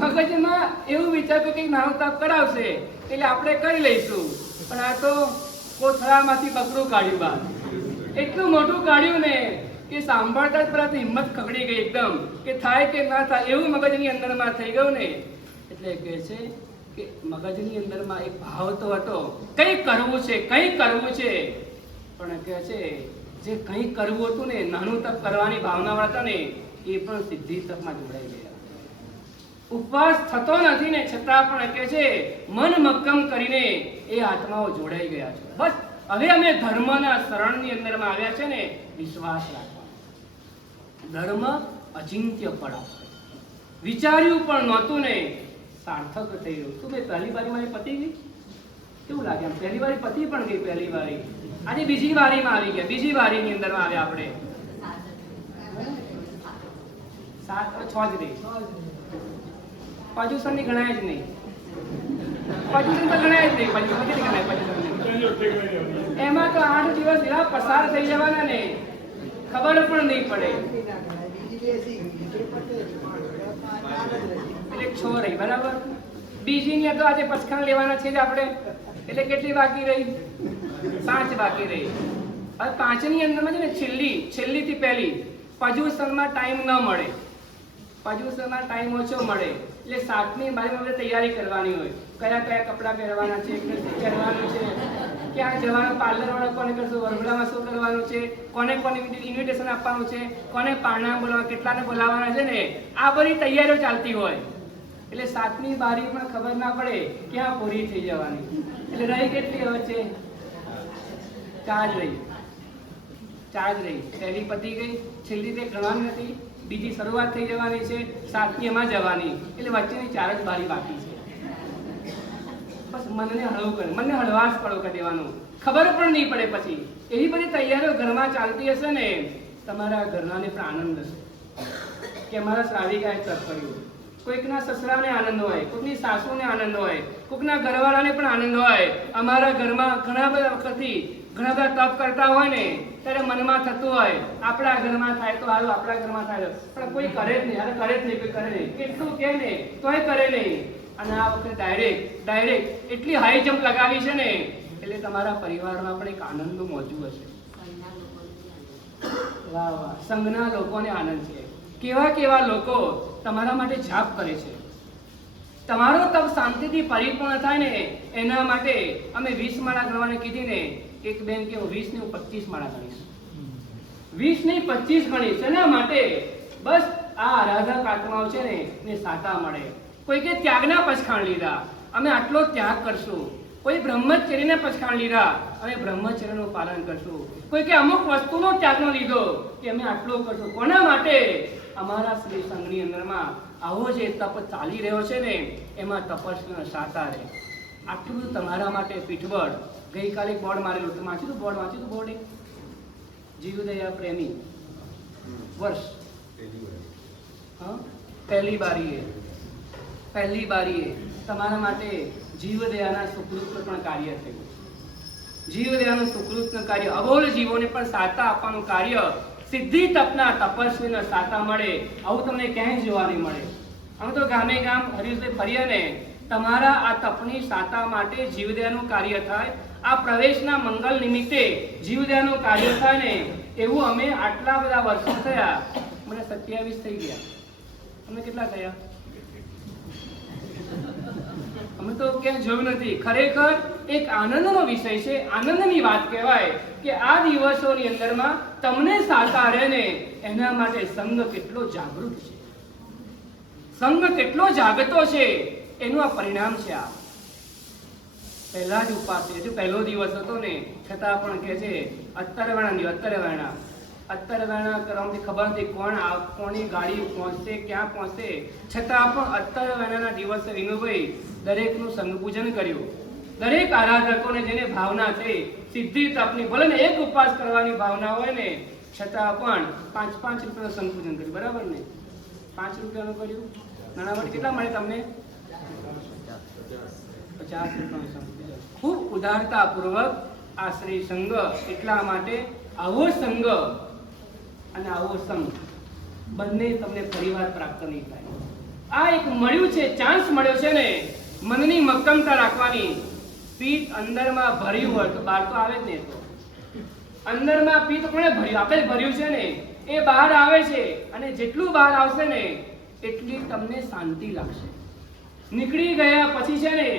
મગજમાં એવું વિચાર્યું કે નાનું તપ કરાવશે એટલે આપણે કરી લઈશું. પણ આ તો કોથળામાંથી બકરું કાઢ્યું બહાર. એટલું મોટું કાઢ્યું ને કે સાંભળતા જ પેલા હિંમત ખગડી ગઈ એકદમ, કે થાય કે ના થાય એવું મગજની અંદરમાં થઈ ગયું ને. એટલે કહે છે કે મગજની અંદરમાં એક ભાવ તો હતો, કંઈ કરવું છે, કંઈ કરવું છે. પણ કહે છે જે કંઈ કરવું હતું ને, નાનું તપ કરવાની ભાવના હતા ને, એ પણ સિદ્ધિ તપમાં જોડાઈ ગયા. ઉપવાસ થતો નથી ને છતાં પણ કે છે મન મક્કમ કરીને એ આત્માઓ જોડાઈ ગયા છે. બસ હવે અમે ધર્મના શરણની અંદરમાં આવ્યા છે ને, વિશ્વાસ રાખવાનો. ધર્મ અચિંત્ય ફળ આપે. વિચાર્યું પણ નહોતું ને સાર્થક થઈ ગયું. શું ભાઈ પહેલી વારી મારી પતી ગઈ? કેવું લાગે? આમ પહેલી વારી પતી પણ ગઈ. પહેલી વારી આજે બીજી વારીમાં આવી ગયા. બીજી વારીની અંદરમાં આવ્યા આપણે. 7 6 જ રહી. પર્યુષણ ની ગણાય જ નહીં. પર્યુષણ તો ગણાય જ નહીં. પર્યુષણ કેટલી ગણાય? પર્યુષણ એમાં તો 8 દિવસ એવા પસાર થઈ જવાના ને ખબર પણ નહીં પડે. એટલે 6 રહી બરાબર. બીજી ની તો આજે પસખાણ લેવાના છે જ આપણે. એટલે કેટલી બાકી રહી? 5 બાકી રહી. હવે 5 ની અંદરમાં છે ને છેલ્લી થી પહેલી પર્યુષણમાં ટાઈમ ન મળે. પર્યુષણમાં ટાઈમ ઓછો મળે એટલે 7મી બારીમાં આપણે તૈયારી કરવાની હોય. કયા કયા કપડાં પહેરવાના છે, શું પહેરવાનું છે, ક્યાં જવાનું, પાર્લરવાળા કોને કરશું, વરઘોડામાં શું કરવાનું છે, કોને કોને ઇન્વિટેશન આપવાનું છે, કોને પારણા બોલાવવા, કેટલાને બોલાવવાના છે ને, આ બધી તૈયારીઓ ચાલતી હોય. એટલે 7મી બારી પણ ખબર ના પડે ક્યાં પૂરી થઈ જવાની. એટલે રહી કેટલી હવે છે? 4 રહી. પહેલી પતી ગઈ, છેલ્લી તે ગણવાની નથી, બીજી શરૂઆત થઈ જવાની છે, 7મી એમાં જવાની. એટલે વચ્ચેની 4 જ બારી બાકી છે. બસ મનને હળવું કરે, મનને હળવાશ પડો કરી દેવાનું, ખબર પણ નહીં પડે. પછી એવી બધી તૈયારીઓ ઘરમાં ચાલતી હશે ને, તમારા ઘરનાને પણ આનંદ હશે કે અમારા શ્રાવિકાએ તપ કર્યું. કોઈકના સસરાને આનંદ હોય, કોઈકની સાસુને આનંદ હોય, કોઈકના ઘરવાળાને પણ આનંદ હોય. અમારા ઘરમાં ઘણા બધા વખતથી ઘણા બધા તપ કરતા હોય ને, ત્યારે મનમાં થતું હોય આપણા ઘરમાં થાય તો હારું, આપણા ઘરમાં થાય, પણ કોઈ કરે જ નહીં. અરે કરે જ નહીં, કોઈ કરે નહીં, કેટલું કે ને તોય કરે નહીં. અને આ વખતે ડાયરેક્ટ એટલી હાઈ જમ્પ લગાવી છે ને, એટલે તમારા પરિવારમાં પણ એક આનંદનું મોજું હશે. વાહ વાહ, સંઘના લોકોને આનંદ છે. કેવા કેવા લોકો તમારા માટે જાપ કરે છે. તમારો તપ શાંતિથી પરિપૂર્ણ થાય ને, એના માટે અમે 20 માળા ગણવાની કીધી ને, એક બેન કે 20 ને 25 માળા ગણીશ, 20 ને 25 ગણીશ. એના માટે બસ આ આરાધક આત્માઓ છે ને એને સાતા મળે. કોઈ કે ત્યાગના પછખાણ લીધા, અમે આટલો ત્યાગ કરશું. કોઈ બ્રહ્મચર્યને પછખાણ લીધા, અમે બ્રહ્મચર્યનું પાલન કરશું. કોઈ કે અમુક વસ્તુનો ત્યાગનો લીધો કે અમે આટલો કરશું. કોના માટે? અમારા શ્રી સંઘની અંદરમાં આવો જે તપ ચાલી રહ્યો છે ને, એમાં તપસ્વીનો સાતા રહે. આટલું બધું તમારા માટે પીઠબળ. ગઈકાલે બોર્ડ મારેલું, તો વાંચ્યું હતું બોર્ડ એક જીવદયા પ્રેમી વર્ષ. પહેલી બારીએ તમારા માટે જીવદયાના સુકૃતનું પણ કાર્ય થયું. જીવદયાનું સુકૃતનું કાર્ય, અબોલ જીવોને પણ સાતા આપવાનું કાર્ય. સિદ્ધિ તપના તપસ્વીને સાતા મળે, આવું તમને ક્યાંય જોવા નહીં મળે. અમે તો ગામે ગામ હરીશભાઈ ફરીએ ને, તમારા આ તપની સાતા માટે જીવદયાનું કાર્ય થાય. આ પ્રવેશના મંગલ નિમિત્તે જીવદયાનું કાર્ય થાય ને, એવું અમે આટલા બધા વર્ષો થયા. મને 27 થઈ ગયા. અમે કેટલા થયા? અમે તો ક્યાંય જોયું નથી. ખરેખર એક આનંદનો વિષય છે, આનંદની વાત કહેવાય કે આ દિવસોની અંદરમાં તમને સાતા રહે ને, એના માટે સંઘ કેટલો જાગૃત છે, સંઘ કેટલો જાગતો છે, એનું આ પરિણામ છે. આ પહેલા જ ઉપવાસ છે, હજુ પહેલો દિવસ હતો ને, છતાં પણ કહે છે અત્તરવેણા કરવાથી ખબર નથી કોની ગાડી પહોંચશે, ક્યાં પહોંચશે, છતાં પણ અત્તરવેણાના દિવસે વિનુભાઈ દરેકનું સંઘ પૂજન કર્યું. દરેક આરાધકોને જેને ભાવના છે સિદ્ધિ તપની, ભલે ને એક ઉપવાસ કરવાની ભાવના હોય ને, છતાં પણ 5-5 રૂપિયાનું સંઘ પૂજન કર્યું. બરાબર ને? 5 રૂપિયાનું કર્યું. નાના માટે કેટલા મળે તમને? 50 રૂપિયાનું સંઘ પૂજન. ખૂબ ઉદારતા પૂર્વક આ શ્રી સંઘ. એટલા માટે આવો સંઘ અને આવો સંઘ બંને તમને ફરીવાર પ્રાપ્ત નહીં થાય. આ એક મળ્યું છે, ચાન્સ મળ્યો છે ને, મનની મક્કમતા રાખવાની. પિત્ત અંદરમાં ભર્યું હોય તો બહાર તો આવે જ ને. તો અંદરમાં પિત્ત કોણે ભર્યું? આપણે જ ભર્યું છે ને, એ બહાર આવે છે. અને જેટલું બહાર આવશે ને, એટલી તમને શાંતિ લાગશે. નીકળી ગયા પછી છે ને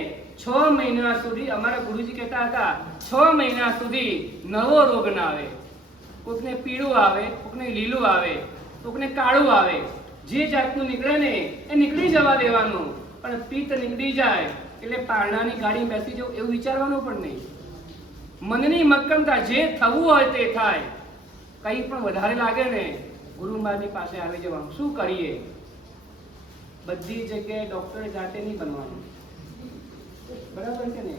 6 મહિના સુધી, અમારા ગુરુજી કહેતા હતા, 6 મહિના સુધી નવો રોગ ના આવે. કોકને પીળું આવે, કોકને લીલું આવે, કોકને કાળું આવે. જે જાતનું નીકળે ને એ નીકળી જવા દેવાનું. પણ પિત્ત નીકળી જાય એટલે પારણાની ગાડી બેસી જવું એવું વિચારવાનું પણ નહીં. મનની મક્કમતા, જે થવું હોય તે થાય. કંઈ પણ વધારે લાગે ને, ગુરુ મહારાજની પાસે આવી જવાનું. શું કરીએ? બધી જગ્યાએ ડોક્ટર જાતે નહીં બનવાનું. બરાબર છે ને?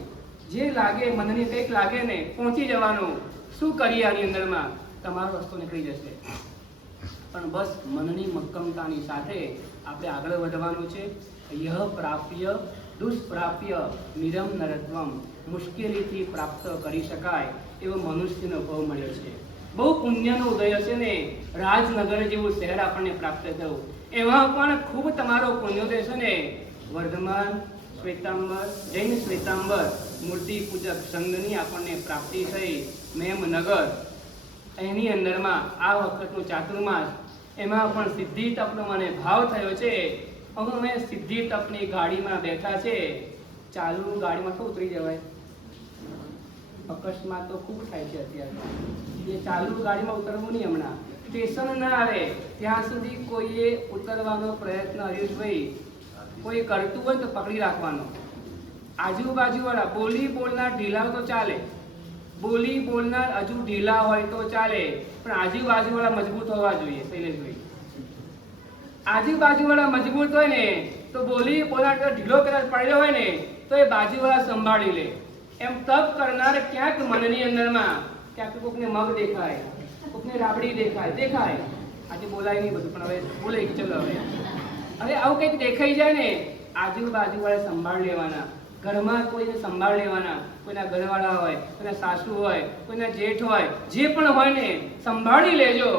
જે લાગે, મનની કંઈક લાગે ને, પહોંચી જવાનું. શું કરીએ આની અંદરમાં? તમારો રસ્તો નીકળી જશે. પણ બસ મનની મક્કમતાની સાથે આપણે આગળ વધવાનું છે. યહ પ્રાપ્ય દુષ્પ્રાપ્ય નિરમ નરત્વમ, મુશ્કેલીથી પ્રાપ્ત કરી શકાય એવો મનુષ્યનો ભાવ મળ્યો છે. બહુ પુણ્યનો ઉદય છે ને, રાજનગર જેવું શહેર આપણને પ્રાપ્ત થયું. એમાં પણ ખૂબ તમારો પુણ્યોદય છે ને. વર્ધમાન શ્વેતાંબર, જૈન શ્વેતાંબર મૂર્તિ પૂજક સંઘની આપણને પ્રાપ્તિ થઈ. મેમનગર એની અંદરમાં આ વખતનું ચાતુર્માસ, એમાં પણ સિદ્ધિ તપનો મને ભાવ થયો છે. અમે સિદ્ધિ તપની ગાડીમાં બેઠા છે. ચાલુ ગાડીમાં તો ઉતરી જવાય? અકસ્માત તો ખૂબ થાય છે અત્યારે. એ ચાલુ ગાડીમાં ઉતરવું નહીં. હમણાં સ્ટેશન ના આવે ત્યાં સુધી કોઈએ ઉતરવાનો પ્રયત્ન, હરીશભાઈ કોઈ કરતું હોય તો પકડી રાખવાનો. આજુબાજુવાળા બોલી બોલનાર ઢીલા તો ચાલે, બોલી બોલનાર હજુ ઢીલા હોય તો ચાલે, પણ આજુબાજુવાળા મજબૂત હોવા જોઈએ. શૈલેષભાઈ, આજુબાજુવાળા મજબૂત હોય ને તો બોલી બોલનાર ઢીલો કદાચ પડ્યો હોય ને તો એ બાજુવાળા સંભાળી લે. એમ તપ કરનાર ક્યાંક મનની અંદરમાં ક્યાંક કોકને મગ દેખાય, કોકને રાબડી દેખાય. આજે બોલાય નહીં બધું, પણ હવે બોલે કે ચલો હવે આવું કંઈક દેખાઈ જાય ને આજુબાજુવાળા સંભાળ લેવાના. ઘરમાં કોઈને સંભાળ લેવાના. કોઈના ઘરવાળા હોય, કોઈના સાસુ હોય, કોઈના જેઠ હોય, જે પણ હોય ને સંભાળી લેજો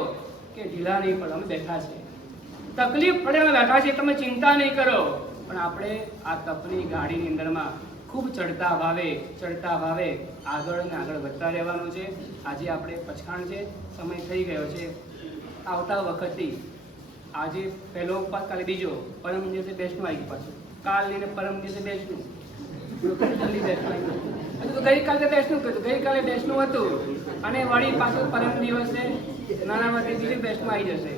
કે ઢીલા નહીં પડો, અમે બેઠા છે. તકલીફ પડે અમે બેઠા છે, તમે ચિંતા નહીં કરો. પણ આપણે આ તપની ગાડીની અંદરમાં ખૂબ ચડતા ભાવે આગળ ને આગળ વધતા રહેવાનું છે. આજે આપણે પચખાણ છે, સમય થઈ ગયો છે. આવતા વખતથી આજે પહેલો ઉપવાસ, કાલે બીજો, પરમ દિવસે બેસનું આવી ગયું પાછું. કાલ લઈને પરમ દિવસે બેસનું, જલ્દી બેસનું આવી ગયું. તો ગઈકાલે બેસનું કર્યું, ગઈકાલે બેસનું હતું અને વળી પાછું પરમ દિવસે નાનાવતી બીજું બેસનું આવી જશે.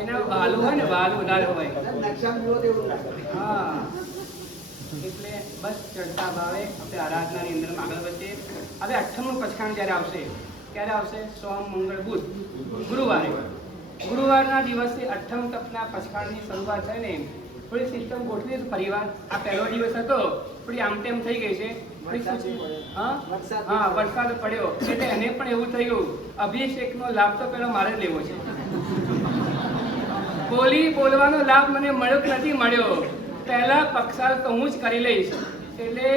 એને વાલું હોય ને, વાલું વધારે હોય. હા, એટલે બસ ચડતા ભાવે આપણે આરાધનાની અંદર આગળ વધીએ. હવે 8મું પચખાણ જ્યારે આવશે, ક્યારે આવશે? સોમ, મંગળ, બુધ, ગુરુવારના દિવસે 8મ તપના પચખાણની શરૂઆત થાય ને થોડી સિસ્ટમ ગોઠવી છે પરિવાર. આ પહેલો દિવસ હતો, થોડી આમ તેમ થઈ ગઈ છે. હા, વરસાદ પડ્યો એટલે એને પણ એવું થયું અભિષેકનો લાભ તો પેલો મારે લેવો છે. બોલવાનો લાભ મને મળ્યો કે નથી મળ્યો, પહેલા પક્ષાલ તો હું જ કરી લઈશ. એટલે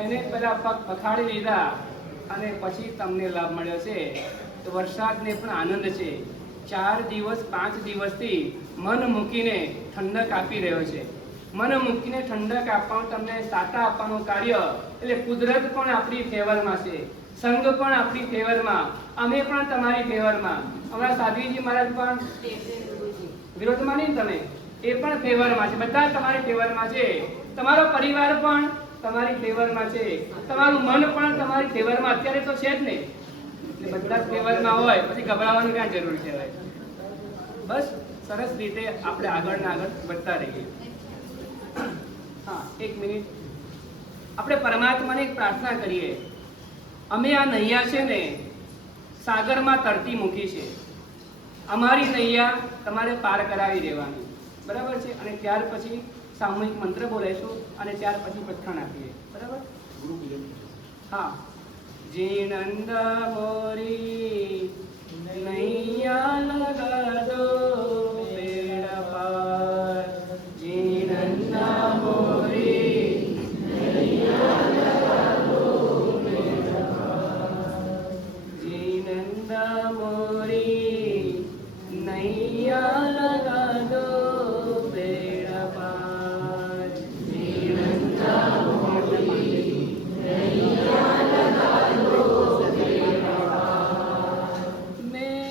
એને પેલા પગ પખાડી લીધા અને પછી તમને લાભ મળ્યો છે. તો વરસાદને પણ આનંદ છે. 4 દિવસ 5 દિવસથી મન મૂકીને ઠંડક આપી રહ્યો છે. મન મૂકીને ઠંડક આપવાનું, તમને સાટા આપવાનું કાર્ય. એટલે કુદરત પણ આપણી ફેવરમાં છે, સંઘ પણ આપણી ફેવરમાં, અમે પણ તમારી ફેવરમાં. અમારા સાધ્વીજી મહારાજ પણ વિરોધમાં નહીં, તમે એ પણ ફેવરમાં છે. બધા તમારી ફેવરમાં છે. તમારો પરિવાર પણ તમારી ફેવરમાં છે. તમારું મન પણ તમારી ફેવરમાં અત્યારે તો છે જ ને. એટલે બધા જ ફેવરમાં હોય પછી ગભરાવાની ક્યાં જરૂર છે? બસ સરસ રીતે આપણે આગળ ને આગળ વધતા રહીએ. હા, 1 મિનિટ આપણે પરમાત્માને એક પ્રાર્થના કરીએ. અમે આ નૈયા છે ને સાગરમાં તરતી મૂકી છે. અમારી નૈયા તમારે પાર કરાવી દેવાની, બરાબર છે? અને ત્યાર પછી સામૂહિક મંત્ર બોલાઈશું અને ત્યાર પછી પચખાણ આપીએ, બરાબર? હા. જીનંદ મોરી નૈયા લગા દો બેડા પાર. જીનંદ મોરી નૈયા લગા દો બેડા પાર. જીનંદ મોરી નૈયા લગા દો બેડા પાર. જીનંદ મોરી નૈયા લગા દો બેડા પાર. મેં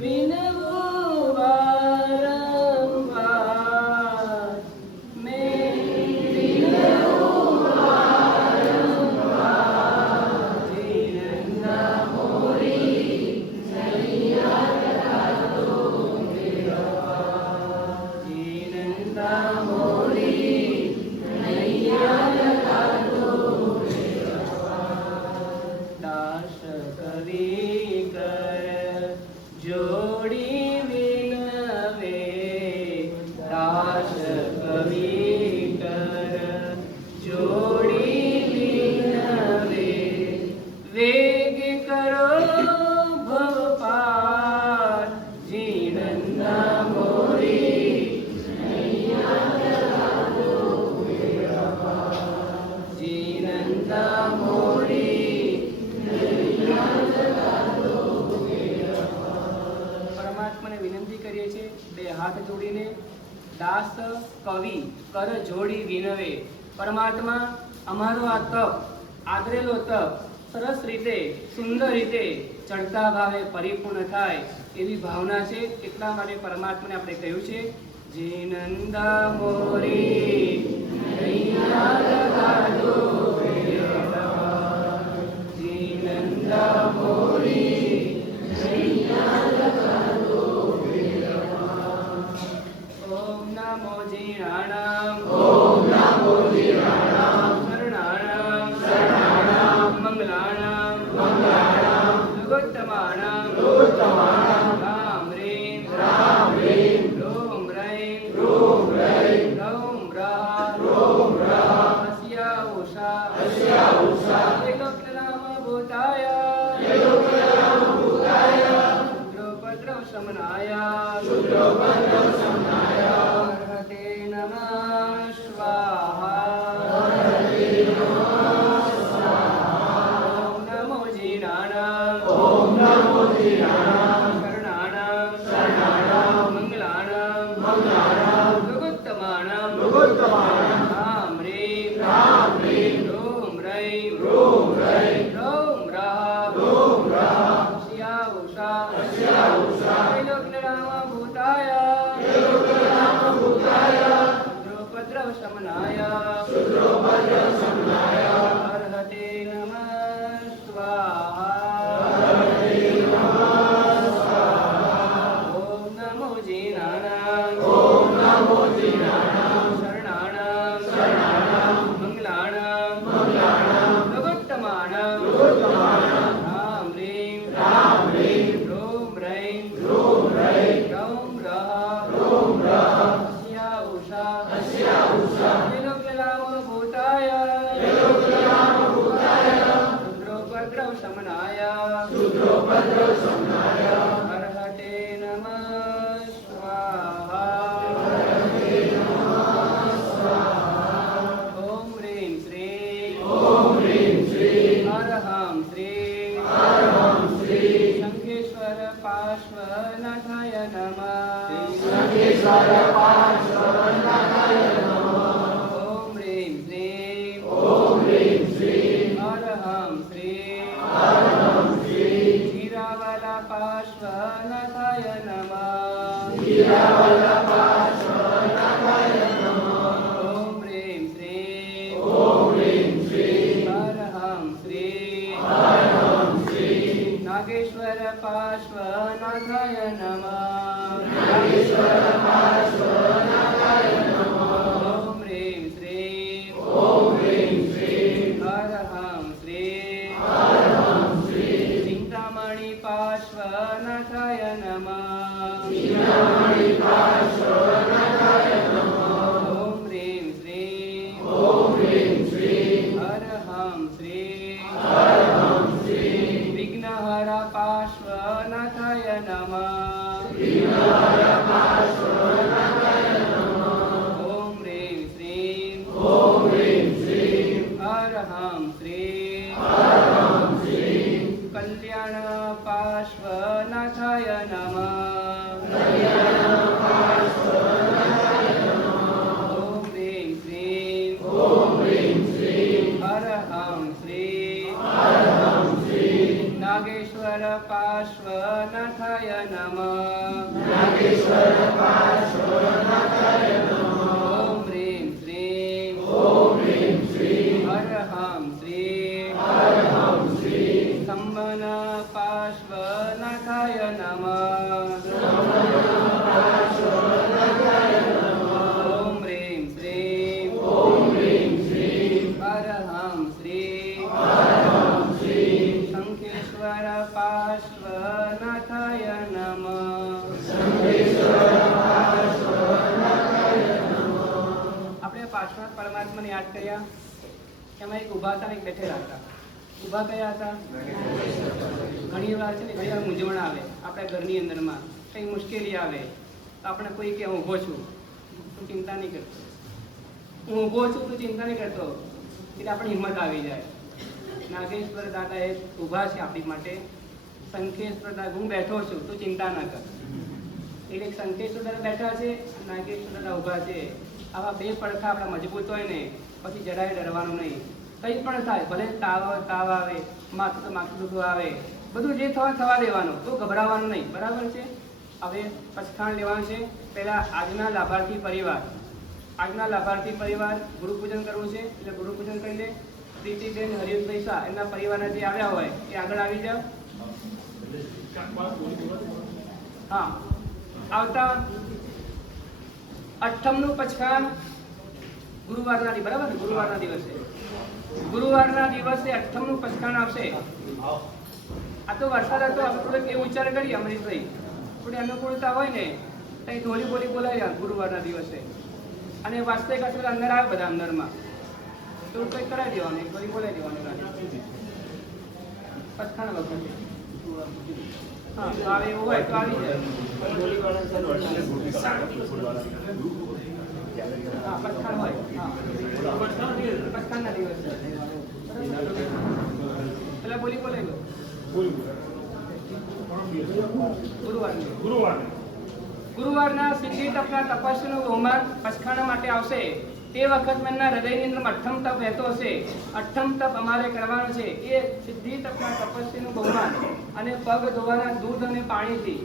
વિનવું વારંવાર, મેં વિનવું વારંવાર. જીનંદ મોરી નૈયા લગા દો બેડા પાર. જીનંદ મોરી નૈયા લગા દો બેડા પાર. દાસ કવિ કર જોડી વિનવે, દાસ કવિ કર જોડી વિનવે. વેગ કરો ભવ પાર. જીનંદ મોરી નૈયા લગા દો બેડા પાર. જીનંદ મોરી નૈયા લગા દો બેડા પાર. પરમાત્માને વિનંતી કરીએ છીએ 2 હાથ જોડીને. દાસ કવિ કર જોડી વિનવે. પરમાત્મા, અમારો આ તપ, આદરેલો તપ સરસ રીતે સુંદર રીતે ચડતા ભાવે પરિપૂર્ણ થાય એવી ભાવના છે. એટલા માટે પરમાત્માને આપણે કહ્યું છે જીનંદા મોરી નૈયા લગાડો જીનંદા મોરી નૈયા લગાડો ઓમ નમો જીણાણામ ઓમ નમો જીણાણામ શરણાણામ શરણાણામ મંગલાણામ મંગલાણામ જગોત્તમાણામ જગોત્તમાણામ રામ રીમ રોમ રૈમ રૌમ રહ अस्या उषा एकक्लनाम भूताय रुद्रोपद्रव शमनाय अर्हते नमः स्वाहा ओम नमो जीणाणाम शरणाणाम मंगलाणाम जगोत्तमाणाम राम रीम रोम रैम रौम रह अस्या उषा त्रिलोक्यनाम भूताय रुद्रोपद्रव शमनाय अर्हते नमः स्वाहा ओम नमो जीणाणाम शरणाणाम मंगलाणाम जगोत्तमाणाम राम रीम रोम रैम रौम रह अस्या उषा त्रिलोक्यनाम भूताय रुद्रोपद्रव शमनाय अर्हते नमः स्वाहा ओम ह्रीं श्रीं अरहं श्रीं शंखेश्वर पार्श्वनाथाय नमः ओम ह्रीं श्रीं अरहं श्रीं क्षीरावला पार्श्वनाथाय नमः ओम ह्रीं श्रीं अरहं श्रीं नागेश्वर पार्श्वनाथाय नमः ओम ह्रीं श्रीं अरहं श्रीं चिंतामणि पार्श्वनाथाय नमः ओम ह्रीं श्रीं अरहं श्रीं विघ्नहरा पार्श्वनाथाय नमः ओम ह्रीं श्रीं अरहं श्रीं कल्याण पार्श्वनाथाय नमः ओम ह्रीं श्रीं अरहं श्रीं नागेश्वर पार्श्वनाथाय नमः ओम ह्रीं श्रीं अरहं श्रीं संबन पार्श्वनाथाय नमः ओम ह्रीं श्रीं अरहं श्रीं शंखेश्वर पार्श्वनाथाय नमः આપણે પાર્શ્વનાથ પરમાત્માને યાદ કર્યા. એમાં એક ઊભા હતા ને એક બેઠેલા હતા. ઊભા કયા હતા? ઘણી વાર છે ને ઘણી વાર મૂંઝવણ આવે આપણા ઘરની અંદરમાં, કંઈ મુશ્કેલી આવે તો આપણે કોઈ કે હું ઊભો છું તું ચિંતા નહીં કરતો, હું ઊભો છું તું ચિંતા નહીં કરતો, એટલે આપણી હિંમત આવી જાય. નાગેશ્વર દાદા એ ઊભા છે આપણી માટે. સંકેશ્વર દાદા હું બેઠો છું તું ચિંતા ના કર. એટલે સંકેશ્વર દાદા બેઠા છે, નાગેશ્વર દાદા ઊભા છે. આવા બે પડખા આપણા મજબૂત હોય ને પછી જરાય ડરવાનું નહીં. કંઈ પણ થાય, ભલે તાવ આવે, માથું દુખવા આવે, બધું જે થવા દેવાનું, તો ગભરાવાનું નહીં. બરાબર છે? હવે પચખાણ લેવાનું છે. પહેલાં આજના લાભાર્થી પરિવાર ગુરુપૂજન કરવું છે, એટલે ગુરુપૂજન કરી લે. પ્રીતિબેન હરિભાઈ શાહ એમના પરિવારના જે આવ્યા હોય એ આગળ આવી જાઓ. હા, આવતા અઠમનું પચખાણ ગુરુવારના દિવસે અઠમનું પચખાણ આવશે. આ તો વરસાદ હતો, થોડોક એ વિચાર કરીએ અમરીશભાઈ, થોડી અનુકૂળતા હોય ને તો ઢોલી બોલી બોલાવી ગુરુવારના દિવસે, અને વાસ્તવિક અસર અંદર આવે બધા અંદરમાં, તો કંઈક કરાવી દેવાનું, ઢોલી બોલાવી દેવાનું પચખાણ વખતે. હા, તો આવે એવું હોય તો આવી જાય. હા, પચખાણ હોય. હા, પચખાણના દિવસે પેલા બોલી બોલાવી દો. ગુરુવારના સિદ્ધિ તપના તપસ્યાનું બહુમાન પચખાણા માટે આવશે. તે વખત એમના હૃદયની અંદર અઠમ તપ વહેતો હશે. અઠમ તપ અમારે કરવાનો છે. એ સિદ્ધિ તપના તપસ્યાનું બહુમાન અને પગ ધોવાના દૂધ અને પાણીથી.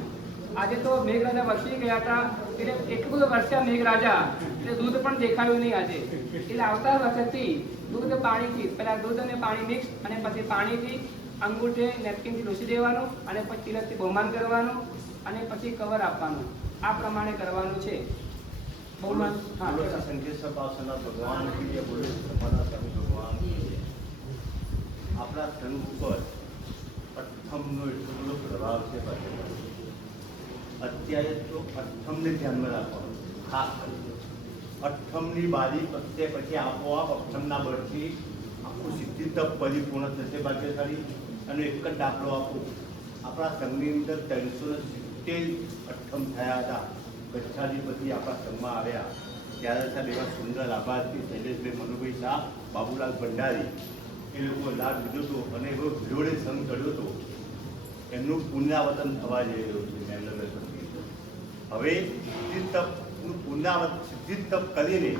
આજે તો મેઘરાજા વરસી ગયા હતા, એટલે એટલું બધું વરસ્યા મેઘરાજા, એટલે દૂધ પણ દેખાયું નહીં આજે. એટલે આવતા વખતથી દૂધ પાણીથી, પહેલા દૂધ અને પાણી મિક્સ, અને પછી પાણીથી અંગૂઠે નેપકિનથી લૂછી દેવાનું, અને પછી તિલકથી બહુમાન કરવાનું, અને પછી કવર આપવાનું. આ પ્રમાણે કરવાનું છે બહુમાન. હા, ભગવાન બોલે તમારા સ્વામી ભગવાન આપણા ધન ઉપર અઠમનો એટલો બધો પ્રભાવ છે. અત્યારે તો અઠમને ધ્યાનમાં રાખવાનું ખાસ કરી. અઠમની બારી પ્રત્યે પછી આપોઆપ અઠમના બળથી આખું સિદ્ધિ તપ પરિપૂર્ણ થશે ભાગ્યશાળી. અને એક જ દાખલો આપો, આપણા સંઘની અંદર 370 અઠમ થયા હતા. ગચ્છાજી પછી આપણા સંઘમાં આવ્યા ત્યારે સાહેબ એવા સુંદર લાભાર્થી શૈલેષભાઈ મનુભાઈ શાહ, બાબુલાલ ભંડારી, એ લોકો લાભ લીધો હતો અને એવો ભિલોડે સંઘ ચડ્યો હતો. એમનું પુનરાવર્તન થવા જઈ રહ્યું છે મહેન્દ્રભાઈ પછી. હવે સિદ્ધિ તપ કરીને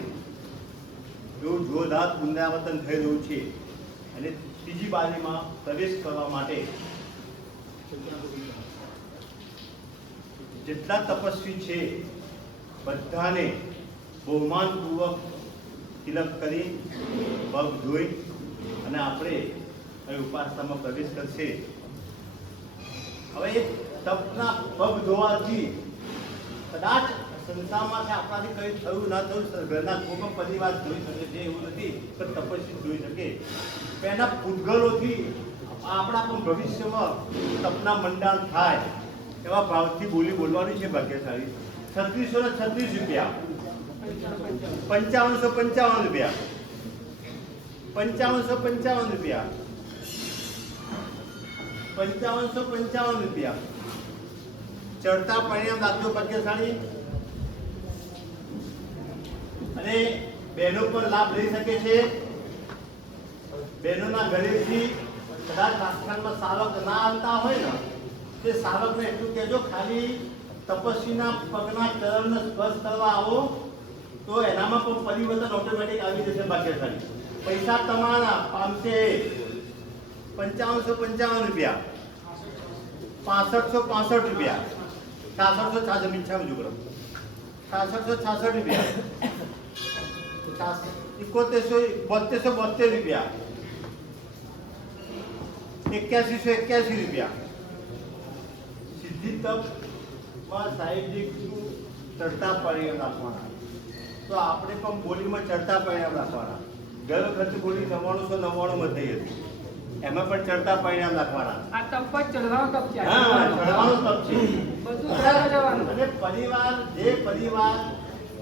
એવું જોરદાર પુનરાવર્તન થઈ રહ્યું છે. અને ત્રીજી બારીમાં પ્રવેશ કરવા માટે જેટલા તપસ્વી છે બધાને બહુમાનપૂર્વક તિલક કરી પગ ધોઈ અને આપણે ઉપાસનામાં પ્રવેશ કરશે. હવે તપના પગ ધોવાથી કદાચ સંસારમાંથી આપણાથી કંઈ થયું ના થયું, ઘરના કોઈ પણ પરિવાર જોઈ શકે છે એવું નથી કે તપસ્વી જોઈ શકે. એના પૂતગલોથી આપણા પણ ભવિષ્યમાં તપના મંડાણ થાય એવા ભાવથી બોલવાની છે ભાગ્યશાળી. 3636 રૂપિયા, 5555 રૂપિયા, 5555 રૂપિયા, 5555 રૂપિયા. ચડતા પરિણામ રાખજો ભાગ્યશાળી. અને બહેનો પણ લાભ લઈ શકે છે. બહેનોના ઘરેથી કદાચ રાજસ્થાનમાં સાવક ના આવતા હોય ને, તે સાવકને એટલું કહેજો ખાલી તપસ્વીના પગના ચરણને સ્પર્શ કરવા આવો તો એનામાં પણ પરિવર્તન ઓટોમેટિક આવી જશે ભાગ્યશાળી. પૈસા તમારા પામશે 5555 રૂપિયા, 6565 રૂપિયા, 6666 મીઠા મુજબ 6666 રૂપિયા, 7172 રૂપિયા, 8181 રૂપિયા. સિદ્ધિ તપમાં સાહેબજી ચડતા પરિણામ રાખવાના, તો આપણે પણ બોલીમાં ચડતા પરિણામ રાખવાના. દર વખતે બોલી 9999 માં થઈ હતી, એમાં પણ ચડતા પરિણામ રાખવાના. આ તપ પર ચડવાનો તપ છે. હા, ચડવાનો તપ છે. બધું ચડવા જવાનું. અને પરિવાર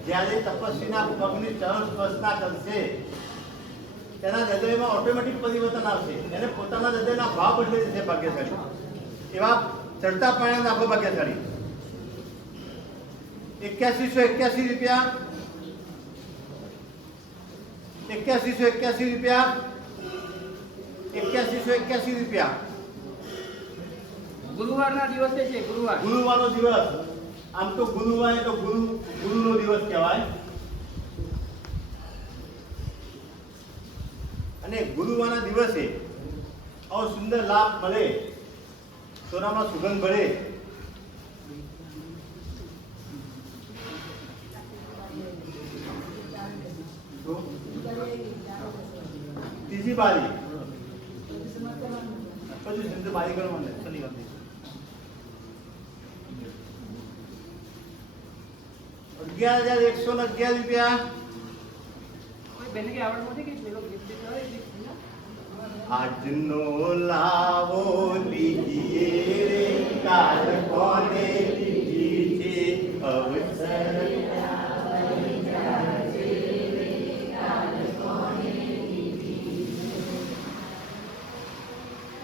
જ્યારે તપસ્વીના પગની ચરણ સ્પર્શના કરશે તેના હૃદયમાં ઓટોમેટિક પરિવર્તન આવશે. એને પોતાના હૃદયના ભાવ બદલી જશે ભાગ્યશાળી. એવા ચડતા પરિણામ રાખો ભાગ્યશાળી. 8181 રૂપિયા, 8181 રૂપિયા, 8181 રૂપિયા. ગુરુવારના દિવસે છે. ગુરુવારનો દિવસ. આમ તો ગુરુવાર એટલે ગુરુનો દિવસ કહેવાય. અને અને ગુરુવારના દિવસે આવો સુંદર લાભ મળે, સોનામાં સુગંધ ભળે. ત્રીજી બારી પછી સિંધ બારી કરવાનું શનિવાર 11,111 રૂપિયા. બેન કે આવડ નથી કે પેલો ગીત કરે આજનો લાવો લીજીએ રે, કાલ કોને લીધી છે અવસર.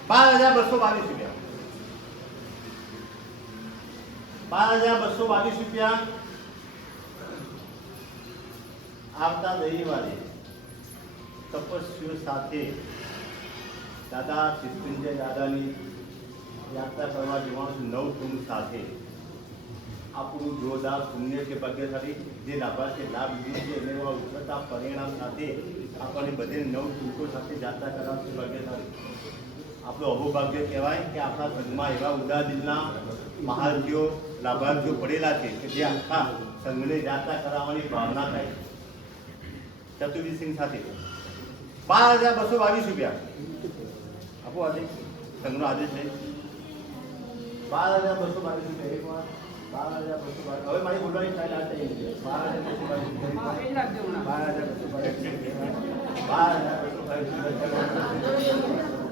12,222 રૂપિયા. 12,222 રૂપિયા. આવતા રવિવારે તપસ્વીઓ સાથે દાદા સિદ્ધપુંજય દાદાની યાત્રા કરવા જવાનું 9 ટૂંક સાથે આપણું જોરદાર પુણ્ય છે ભાગ્યશાળી જે લાભાર્થી લાભ લીધું છે એને ઉત્તરતા પરિણામ સાથે આપણને બધે 9 ટૂંકો સાથે યાત્રા કરાવશે ભાગ્યશાળી. આપણું અહોભાગ્ય કહેવાય કે આપણા સંઘમાં એવા ઉદાર દિલના મહારથીઓ લાભાર્થીઓ પડેલા છે કે જે આખા સંઘને યાત્રા કરાવવાની ભાવના થાય. ચતુર્વીસિંહ સાથે 12,222 રૂપિયા આપો આદેશ, સંઘનો આદેશ છે. 12,222 રૂપિયા. એક વાર 12,222. હવે મારી બોલવાની સ્ટાઇલ આ થઈ ગઈ. 12,222.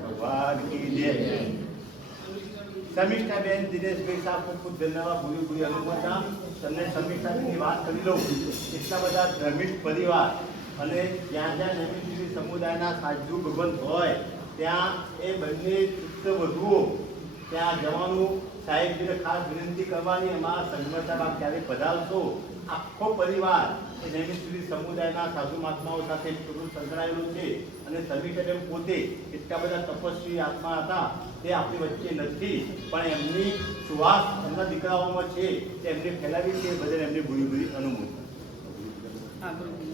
ભગવાન કી જય. સમીક્ષાબેન દિનેશભાઈ સાહેબ ખૂબ ખૂબ ધન્યવાદ. ભૂલી ભૂલી અનુમોદના. તમને સમીક્ષાબેનની વાત કરી લઉં. એટલા બધા ધર્મિષ્ઠ પરિવાર અને જ્યાં જ્યાં નૈમિષિક સમુદાયના સાધુ ભગવંત હોય ત્યાં એ બંને વધુઓ ત્યાં જવાનું. સાહેબજીને ખાસ વિનંતી કરવાની, અમારા સંગમત સાહેબ આપ ક્યારે પધારશો. આખો પરિવાર એ નૈમિષિક સમુદાયના સાધુ મહાત્માઓ સાથે સંકળાયેલો છે અને સમીક્ષાબેન પોતે એટલા બધા તપસ્વી આત્મા હતા તે આપણી વચ્ચે નથી, પણ એમની સુવાસ એમના દીકરાઓમાં છે તે એમને ફેલાવી છે. બધાને એમની ભૂલી ભૂલી અનુમોદન.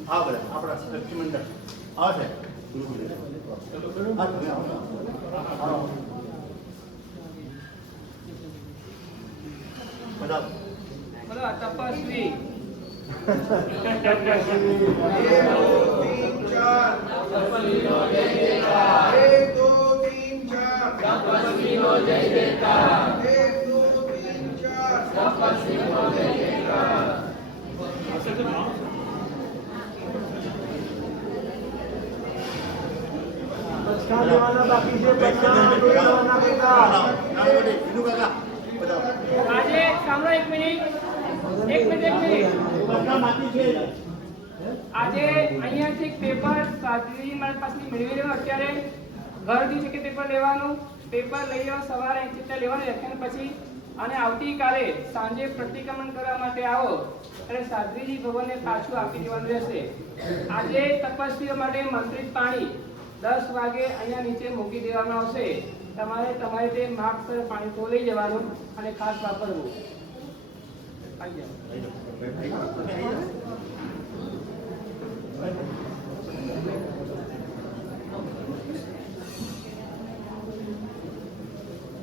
હા બધા આપણા લક્ષ્મી મંડળ આવે બધા બોલો તપસ્વી બાકી છે પૈસા આજે સાંભળો એક મિનિટ. આજે અહીંયાથી પેપર સાજરી મારી પાસે મેળવી લેવા. અત્યારે ઘરથી છે કે પેપર લેવાનું, પેપર લઈ લેવા સવારે અહીંથી લેવાનું લખ્યા પછી, અને આવતીકાલે સાંજે પ્રતિક્રમણ કરવા માટે આવો એટલે સાધ્વીજી ભવનને પાછું આપી દેવાનું રહેશે. આજે તપસ્વીઓ માટે મંત્રિત પાણી 10 વાગે અહીંયા નીચે મૂકી દેવામાં આવશે. તમારે તે માસ્ક પાણી તો લઈ જવાનું અને ખાસ વાપરવું.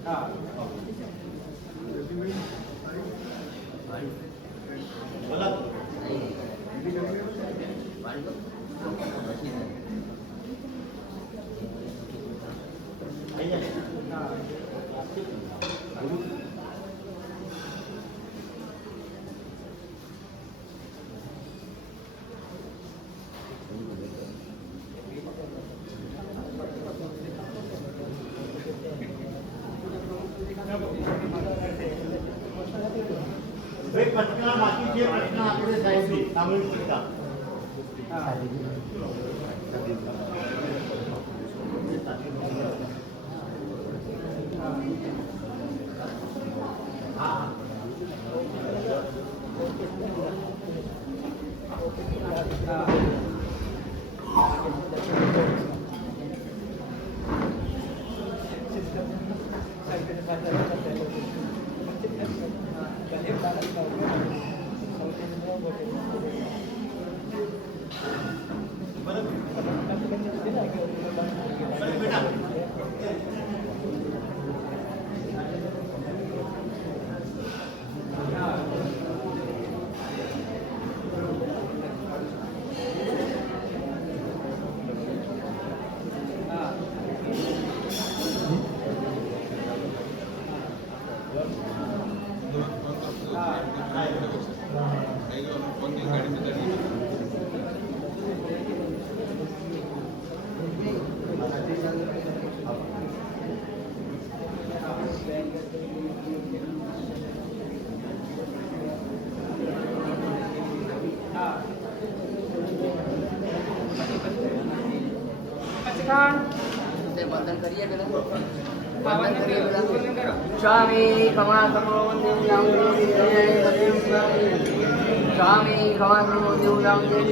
હા પટના બાકી છે. પટના આપણે સાહેબની સામૂહિક પટના પછી ખાન વંદન કરીએ પેલા વંદન કરો. સ્વામી કમા કરો દેવ રામ દેવ સ્વામી કમા કરો દેવ રામ દેવ